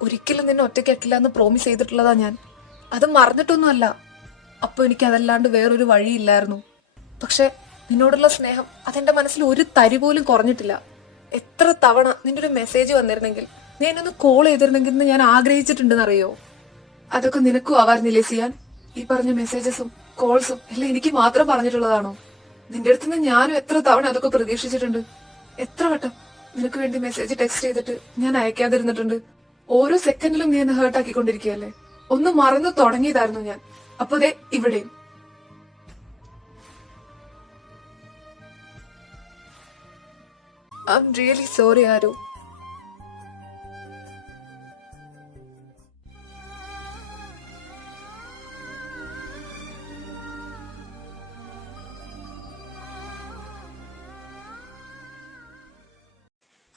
ഒരിക്കലും നിന്നെ ഒറ്റയ്ക്കാക്കില്ല എന്ന് പ്രോമിസ് ചെയ്തിട്ടുള്ളതാ ഞാൻ. അത് മറന്നിട്ടൊന്നുമല്ല. അപ്പൊ എനിക്ക് അതല്ലാണ്ട് വേറൊരു വഴിയില്ലായിരുന്നു. പക്ഷെ നിന്നോടുള്ള സ്നേഹം അതെന്റെ മനസ്സിൽ ഒരു തരി പോലും കുറഞ്ഞിട്ടില്ല. എത്ര തവണ നിന്റെ ഒരു മെസ്സേജ് വന്നിരുന്നെങ്കിൽ, നീ എന്നെ ഒന്ന് കോൾ ചെയ്തിരുന്നെങ്കിൽ എന്ന് ഞാൻ ആഗ്രഹിച്ചിട്ടുണ്ടെന്നറിയോ? അതൊക്കെ നിനക്കും ആവാറുന്നില്ലേ സിയാൻ? ഈ പറഞ്ഞ മെസ്സേജസും കോൾസും എല്ലാം എനിക്ക് മാത്രം പറഞ്ഞിട്ടുള്ളതാണോ? നിന്റെ അടുത്തുനിന്ന് ഞാനും എത്ര തവണ അതൊക്കെ പ്രതീക്ഷിച്ചിട്ടുണ്ട്. എത്ര വട്ടം നിനക്ക് വേണ്ടി മെസ്സേജ് ടെക്സ്റ്റ് ചെയ്തിട്ട് ഞാൻ അയക്കാതിരുന്നിട്ടുണ്ട്. ഓരോ സെക്കൻഡിലും നീ എന്നെ ഹേർട്ട് ആക്കിക്കൊണ്ടിരിക്കുകയല്ലേ. ഒന്ന് മറന്നു തുടങ്ങിയതായിരുന്നു ഞാൻ. അപ്പൊ ദേ ഇവിടെയും. I'm really sorry, Aru.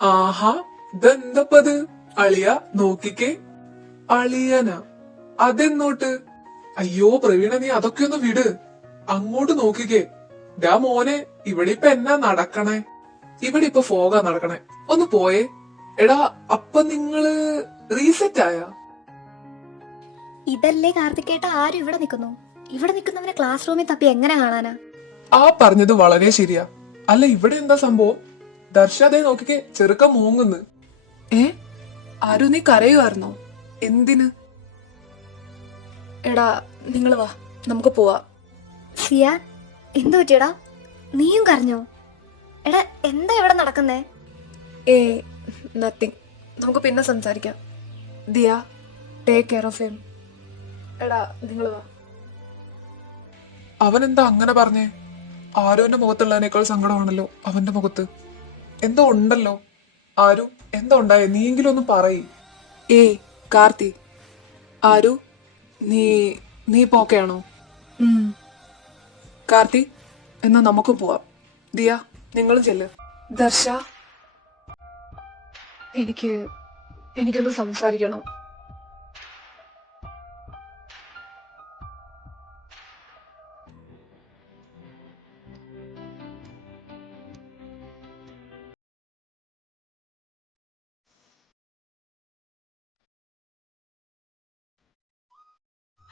ആഹാ, ഇതെന്തപ്പത്? അളിയ നോക്കിക്കേ. അളിയന അതെന്നോട്ട്? അയ്യോ പ്രവീണ, നീ അതൊക്കെ ഒന്ന് വിട്. അങ്ങോട്ട് നോക്കിക്കേ. ഡാ മോനെ, ഇവിടെ ഇപ്പൊ എന്നാ നടക്കണേ? ഇവിടെ ഇപ്പൊ ഫോഗാ നടക്കണേ. ഒന്ന് പോയേ. എടാ, അപ്പൊ നിങ്ങള് റീസെറ്റ് ആയ? ഇതല്ലേ കാർത്തിക്കേട്ട, ആരും ഇവിടെ നിൽക്കുന്നു? ഇവിടെ നിൽക്കുന്നവനെ ക്ലാസ് റൂമിൽ തപ്പി എങ്ങനെ കാണാനാ? ആ പറഞ്ഞത് വളരെ ശരിയാ. അല്ല, ഇവിടെ എന്താ സംഭവം? ദർശാദേ നോക്കിക്കേ, ചെറുക്കം മൂങ്ങുന്നു. ആരും നീ കരയുമായിരുന്നോ? എന്തിന്? എടാ, നിങ്ങള് വാ, നമുക്ക് പോവാ. സിയാൻ, എന്തു പറ്റിയടാ? നീയും കരഞ്ഞോ? എടാ, എന്താ ഇവിടെ നടക്കുന്നേ? നത്തിങ്. നമുക്ക് പിന്നെ സംസാരിക്കാം. Diya, take care of him. എടാ, നിങ്ങള് വാ. അവനെന്താ അങ്ങനെ പറഞ്ഞേ? ആരുവിന്റെ മുഖത്തുള്ളതിനേക്കാൾ സങ്കടമാണല്ലോ അവന്റെ മുഖത്ത്. എന്തോ ഉണ്ടല്ലോ. ആരു, എന്തോ ഉണ്ടായേ? നീയെങ്കിലും ഒന്ന് പറയ്. ഏയ് കാർത്തി, ആരു, നീ നീ പോക്കെയാണോ? കാർത്തി, എന്നാ നമുക്ക് പോവാം. ദിയ, നിങ്ങളും ചെല്ല്. ദർശ, എനിക്കൊന്ന് സംസാരിക്കണം.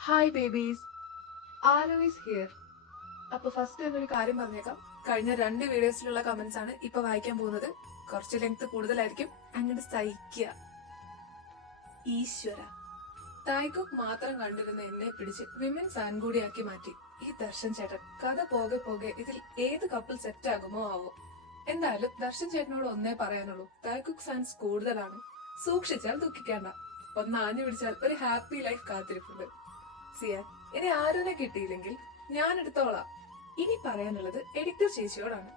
Hi babies, arrow is here. അപ്പൊ ഫസ്റ്റ് എന്നൊരു കാര്യം പറഞ്ഞേക്കാം. കഴിഞ്ഞ 2 വീഡിയോസിലുള്ള കമന്റ്സ് ആണ് ഇപ്പൊ വായിക്കാൻ പോകുന്നത്. കുറച്ച് ലെങ്ത് കൂടുതലായിരിക്കും, അങ്ങോട്ട് സഹിക്കുക. ഈശ്വര, തായ്കുക്ക് മാത്രം കണ്ടിരുന്ന എന്നെ പിടിച്ച് വിമൻ ഫാൻ കൂടിയാക്കി മാറ്റി ഈ ദർശൻ ചേട്ടൻ. കഥ പോകെ പോകെ ഇതിൽ ഏത് കപ്പിൾ സെറ്റ് ആകുമോ ആവോ. എന്തായാലും ദർശൻ ചേട്ടനോട് ഒന്നേ പറയാനുള്ളൂ, തായ്കുക്ക് ഫാൻസ് കൂടുതലാണ്. സൂക്ഷിച്ചാൽ ദുഃഖിക്കേണ്ട. ഒന്ന് ആഞ്ഞു പിടിച്ചാൽ ഒരു ഹാപ്പി ലൈഫ് കാത്തിരിപ്പുണ്ട്. സിയാൻ, ഇനി ആരുനെ കിട്ടിയില്ലെങ്കിൽ ഞാൻ എടുത്തോളാം. ഇനി പറയാനുള്ളത് എഡിറ്റർ ചേച്ചിയോടാണ്.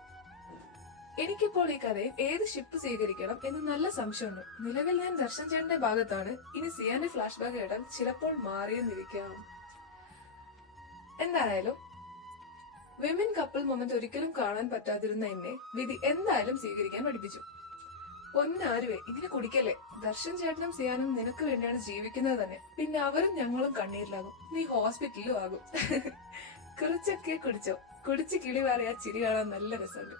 എനിക്കിപ്പോൾ ഈ കഥയിൽ ഏത് ഷിപ്പ് സ്വീകരിക്കണം എന്ന് നല്ല സംശയമുണ്ട്. നിലവിൽ ഞാൻ ദർശൻ ചേട്ടന്റെ ഭാഗത്താണ്. ഇനി സിയാന്റെ ഫ്ലാഷ് ബാക്ക് കേട്ടാൽ ചിലപ്പോൾ മാറിയെന്നിരിക്കാം. എന്തായാലും വിമൻ കപ്പിൾ മൊമെന്റ് ഒരിക്കലും കാണാൻ പറ്റാതിരുന്ന എന്നെ വിധി എന്തായാലും സ്വീകരിക്കാൻ പഠിപ്പിച്ചു. പൊന്നാരുവേ, ഇങ്ങനെ കുടിക്കല്ലേ. ദർശൻ ചേട്ടനും സിയാനും നിനക്ക് വേണ്ടിയാണ് ജീവിക്കുന്നത് തന്നെ. പിന്നെ അവരും ഞങ്ങളും കണ്ണീരിലാകും. നീ ഹോസ്പിറ്റലിലും ആകും. കുറച്ചൊക്കെ കുടിച്ചോ. കുടിച്ച് കിളി പറയാ ചിരി കാണാൻ നല്ല രസമുണ്ട്.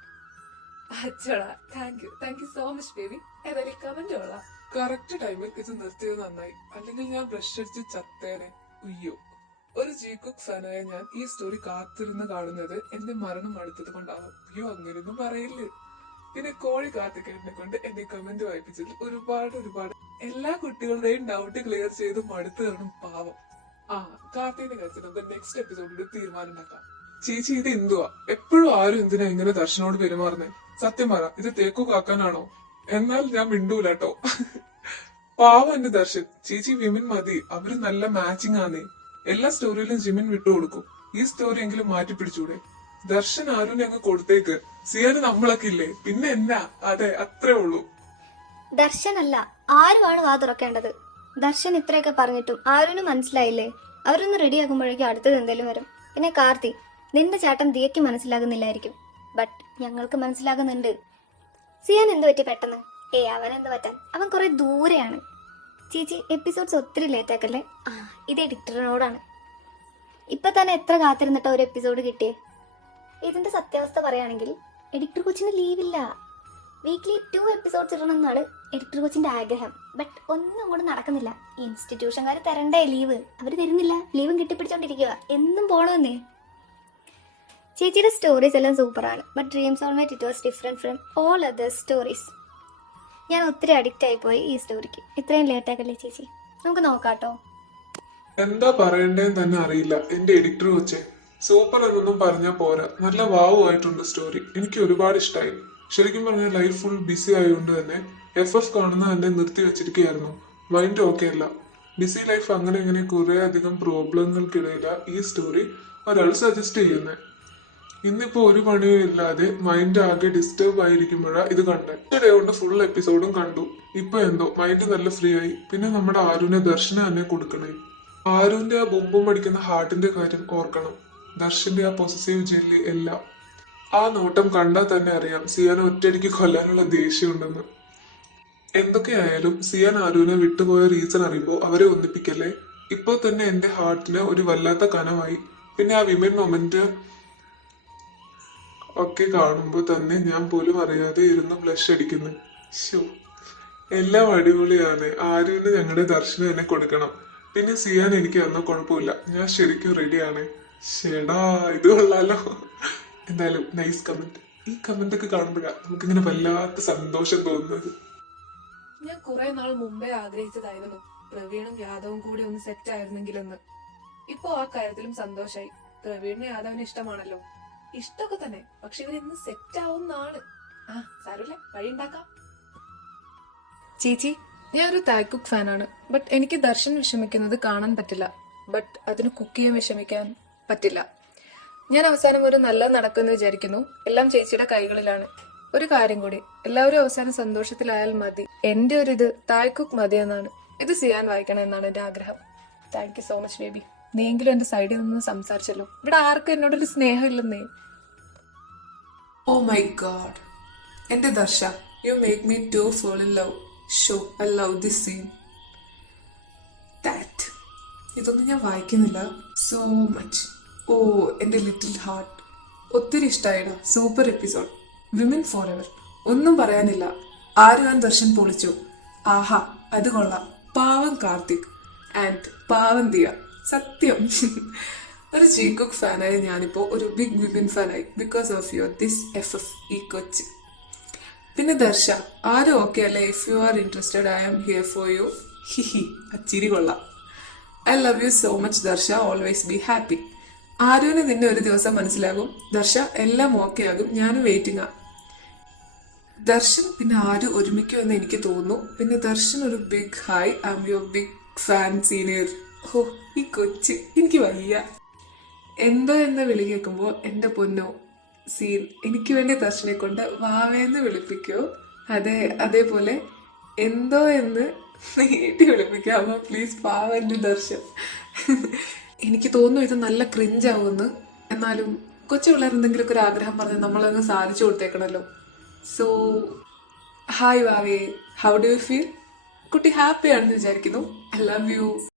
അച്ചോടാ, thank you so much baby. ഏതായാലും കമന്റ് കൊള്ളാം. കറക്റ്റ് ടൈമിൽ ഇത് നിർത്തിയത് നന്നായി, അല്ലെങ്കിൽ ഞാൻ ബ്രഷ് അടിച്ച് ചത്തേനെ. ഉയ്യോ. ഒരു ജേക്കുക്ക് ഫാനായ ഞാൻ ഈ സ്റ്റോറി കാത്തിരുന്ന് കാണുന്നത് എന്റെ മരണം അടുത്തത് കൊണ്ടാവും. അയ്യോ, അങ്ങനെയൊന്നും പറയില്ലേ. പിന്നെ കോഴി കാർത്തികേട്ടനെ കൊണ്ട് എന്നെ കമന്റ് വായിപ്പിച്ചതിൽ ഒരുപാട് എല്ലാ കുട്ടികളുടെയും ഡൗട്ട് ക്ലിയർ ചെയ്ത് മടുത്ത് കാണും പാവം. കാർത്തികന്റെ കാര്യത്തിൽ നമുക്ക് നെക്സ്റ്റ് എപ്പിസോഡിൽ തീരുമാനം ഉണ്ടാക്കാം. ചേച്ചി, ഇത് എന്തുവാ? എപ്പോഴും ആരും എന്തിനാ ഇങ്ങനെ ദർശനോട് പെരുമാറുന്നേ? സത്യം പറ, ഇത് തേക്കു കാക്കാനാണോ? എന്നാൽ ഞാൻ മിണ്ടൂലട്ടോ. പാവം എന്റെ ദർശൻ. ചേച്ചി വിമൻ മതി, അവര് നല്ല മാച്ചിങ് ആന്നേ. എല്ലാ സ്റ്റോറിയിലും ജിമിൻ വിട്ടുകൊടുക്കും. ഈ സ്റ്റോറി എങ്കിലും മാറ്റി പിടിച്ചൂടെ? ദർശൻ ആരുനെ അങ്ങ് കൊടുത്തേക്ക്. സിയാന് നമ്മളൊക്കെ ഇല്ലേ, പിന്നെ എന്നാ? അതെ, അത്രേ ഉള്ളൂ. ദർശനല്ല, ആരുമാണ് വാ തുറക്കേണ്ടത്. ദർശൻ ഇത്രയൊക്കെ പറഞ്ഞിട്ടും ആരുന് മനസ്സിലായില്ലേ? അവരൊന്ന് റെഡി ആകുമ്പോഴേക്കും അടുത്തത് എന്തെങ്കിലും വരും. പിന്നെ കാർത്തി, നിന്റെ ചേട്ടൻ ദിയയ്ക്ക് മനസ്സിലാകുന്നില്ലായിരിക്കും, ബട്ട് ഞങ്ങൾക്ക് മനസ്സിലാകുന്നുണ്ട്. സിയാൻ എന്ത് പറ്റി പെട്ടെന്ന്? അവൻ എന്ത് പറ്റാൻ, അവൻ കുറെ ദൂരെയാണ്. ചേച്ചി, എപ്പിസോഡ്സ് ഒത്തിരി ലേറ്റ് ആക്കല്ലേ. ഇത് എഡിറ്ററിനോടാണ്. ഇപ്പൊ തന്നെ എത്ര കാത്തിരുന്നിട്ട് ഒരു എപ്പിസോഡ് കിട്ടിയേ. ഇതിന്റെ സത്യാവസ്ഥ പറയുകയാണെങ്കിൽ എഡിറ്റർ കൊച്ചിന് ലീവില്ല. വീക്ക്ലി 2 എപ്പിസോഡ്സ് ഇടണം എന്നാണ് എഡിറ്റർ കൊച്ചിന്റെ ആഗ്രഹം. ബട്ട് ഒന്നും അങ്ങോട്ട് നടക്കുന്നില്ല. ഇൻസ്റ്റിറ്റ്യൂഷൻകാർ തരണ്ടേ ലീവ്, അവർ തരുന്നില്ല. ലീവും കിട്ടിപ്പിടിച്ചോണ്ടിരിക്കുക, എന്നും പോണമെന്നേ. ചേച്ചിയുടെ സ്റ്റോറീസ് എല്ലാം സൂപ്പറാണ്, but dreams ultimate it was different from all other stories. ഞാൻ ഒത്തിരി അഡിക്റ്റ് ആയിപ്പോയി ഈ സ്റ്റോറിക്ക്. ഇത്രയും ലേറ്റ് ആക്കല്ലേ ചേച്ചി, നമുക്ക് നോക്കാട്ടോ. എന്താ പറയണ്ടേന്ന് തന്നെ അറിയില്ല എന്റെ എഡിറ്റർ കൊച്ചെ. സൂപ്പർ എന്നൊന്നും പറഞ്ഞാൽ പോരാ, നല്ല വാവുമായിട്ടുണ്ട് സ്റ്റോറി. എനിക്ക് ഒരുപാട് ഇഷ്ടമായി. ശരിക്കും പറഞ്ഞാൽ ലൈഫ് ഫുൾ ബിസി ആയതുകൊണ്ട് തന്നെ FF കാണുന്ന തന്നെ നിർത്തി വെച്ചിരിക്കുകയായിരുന്നു. മൈൻഡ് ഓക്കെ അല്ല. ബിസി ലൈഫ് അങ്ങനെ ഇങ്ങനെ കുറെ അധികം പ്രോബ്ലങ്ങൾക്കിടയില ഈ സ്റ്റോറി ഒരാൾ സജസ്റ്റ് ചെയ്യുന്നത്. ഇന്നിപ്പോ ഒരു പണിയും ഇല്ലാതെ മൈൻഡ് ആകെ ഡിസ്റ്റർബ് ആയിരിക്കുമ്പോഴാണ് ഇത് കണ്ടത്. ഡേ കൊണ്ട് ഫുൾ എപ്പിസോഡും കണ്ടു. ഇപ്പൊ എന്തോ മൈൻഡ് നല്ല ഫ്രീ ആയി. പിന്നെ നമ്മുടെ ആരുനെ ദർശനം തന്നെ കൊടുക്കണേ. ആരുന്റെ ആ ബുംബും അടിക്കുന്ന ഹാർട്ടിന്റെ കാര്യം ഓർക്കണം. ദർശന്റെ ആ പൊസസീവ് ജെല്ലി എല്ലാം. ആ നോട്ടം കണ്ടാൽ തന്നെ അറിയാം സിയാൻ ഒറ്റയടിക്ക് കൊല്ലാനുള്ള ദേഷ്യമുണ്ടെന്ന്. എന്തൊക്കെയായാലും സിയാൻ ആരുവിനെ വിട്ടുപോയ റീസൺ അറിയുമ്പോൾ അവരെ ഒന്നിപ്പിക്കല്ലേ. ഇപ്പൊ തന്നെ എന്റെ ഹാർട്ടിന് ഒരു വല്ലാത്ത കനമായി. പിന്നെ ആ വിമൻ മൊമെന്റ് ഒക്കെ കാണുമ്പോൾ തന്നെ ഞാൻ പോലും അറിയാതെ ഇരുന്ന് ബ്ലഷ് അടിക്കുന്നു. ഷോ, എല്ലാം അടിപൊളിയാണ്. ആരുവിന് ഞങ്ങളുടെ ദർശനം എന്നെ കൊടുക്കണം. പിന്നെ സിയാൻ എനിക്ക് ഒന്നും കുഴപ്പമില്ല, ഞാൻ ശരിക്കും റെഡിയാണ്. ഷേടാ, ഇത് കൊള്ളാലോ. എന്തായാലും നൈസ് കമന്റ്. ഈ കമന്റ് ഒക്കെ കാണുമ്പോഴാണ് നമുക്കിങ്ങനെ വല്ലാത്ത സന്തോഷം തോന്നുന്നത്. ഞാൻ കുറെ നാൾ മുമ്പേ ആഗ്രഹിച്ചതായിരുന്നു പ്രവീണും യാദവും കൂടി ഒന്ന് സെറ്റ് ആയിരുന്നെങ്കിലെന്ന്. ഇപ്പൊ ആ കാര്യത്തിലും സന്തോഷായി. പ്രവീണിന് യാദവിന് ഇഷ്ടമാണല്ലോ. ഇഷ്ടമൊക്കെ തന്നെ, പക്ഷെ ഇവരിന്ന് സെറ്റ് ആവുന്നാണ്. സാരമില്ല, വഴി ഉണ്ടാക്കാം. ചേച്ചി, ഞാനൊരു തായ്കുക്ക് ഫാനാണ്. ബട്ട് എനിക്ക് ദർശൻ വിഷമിക്കുന്നത് കാണാൻ പറ്റില്ല. ബട്ട് അതിന് കുക്ക് ചെയ്യാൻ വിഷമിക്കാൻ പറ്റില്ല. ഞാൻ അവസാനം ഒരു നല്ലത് നടക്കുമെന്ന് വിചാരിക്കുന്നു. എല്ലാം ചേച്ചിയുടെ കൈകളിലാണ്. ഒരു കാര്യം കൂടി, എല്ലാവരും അവസാനം സന്തോഷത്തിലായാൽ മതി. എന്റെ ഒരു ഇത് തായ്ക്കുക്ക് മതി എന്നാണ്. ഇത് സിയാൻ വായിക്കണം എന്നാണ് എന്റെ ആഗ്രഹം. Thank you so much baby. നീയെങ്കിലും എന്റെ സൈഡിൽ നിന്ന് സംസാരിച്ചല്ലോ. ഇവിടെ ആർക്കും എന്നോടൊരു സ്നേഹമില്ലെന്നേ. ഓ മൈ ഗോഡ്, എന്റെ Darsha, you make me to fall in love. So I love this scene. That ഇതൊന്നും ഞാൻ വായിക്കുന്നില്ല. So much. ഓ എന്റെ ലിറ്റിൽ ഹാർട്ട്, ഒത്തിരി ഇഷ്ടമായിടാ. Super episode. Women forever. ഒന്നും പറയാനില്ല. ആരും ദർശൻ പൊളിച്ചു. ആഹാ, അത് കൊള്ളാം. പാവം കാർത്തിക് ആൻഡ് പാവം ദിയ. സത്യം. ഒരു ജേക്കബ് ഫാനായി ഞാനിപ്പോ ഒരു ബിഗ് വിമൻ ഫാനായി. Because of your this FF ഈ കൊച്ച്. പിന്നെ ദർശ, ആരും ഓക്കെ അല്ലേ? If you are interested I am here for you. ഹിഹി, അച്ചിരി കൊള്ളാം. I love you so much Darsha. Always be happy. ആരുവിന് നിന്നെ ഒരു ദിവസം മനസ്സിലാകും ദർശ. എല്ലാം ഓക്കെ ആകും. ഞാനും വെയിറ്റിംഗ് ആ. ദർശൻ പിന്നെ ആരും ഒരുമിക്കുമെന്ന് എനിക്ക് തോന്നുന്നു. പിന്നെ ദർശൻ ഒരു big hi. I am your big fan senior. ഓ ഈ കൊച്ച്, എനിക്ക് വയ്യ. എന്തോ എന്ന വിളി കേൾക്കുമ്പോൾ എന്റെ പൊന്നോ സീൻ, എനിക്ക് വേണ്ടി ദർശനെ കൊണ്ട് വാവേന്ന് വിളിപ്പിക്കോ. അതേപോലെ എന്തോ എന്ന് നീട്ടി വിളിപ്പിക്കാമോ പ്ലീസ്? പാവന്റെ ദർശൻ. എനിക്ക് തോന്നുന്നു ഇത് നല്ല ക്രിഞ്ചാവുമെന്ന്. എന്നാലും കൊച്ചു പിള്ളേർ എന്തെങ്കിലുമൊക്കെ ഒരു ആഗ്രഹം പറഞ്ഞ് നമ്മളങ്ങ് സാധിച്ചു കൊടുത്തേക്കണല്ലോ. സോ ഹായ് വാവേ, ഹൗ ഡു യു ഫീൽ? കുട്ടി ഹാപ്പി ആണെന്ന് വിചാരിക്കുന്നു. I love U.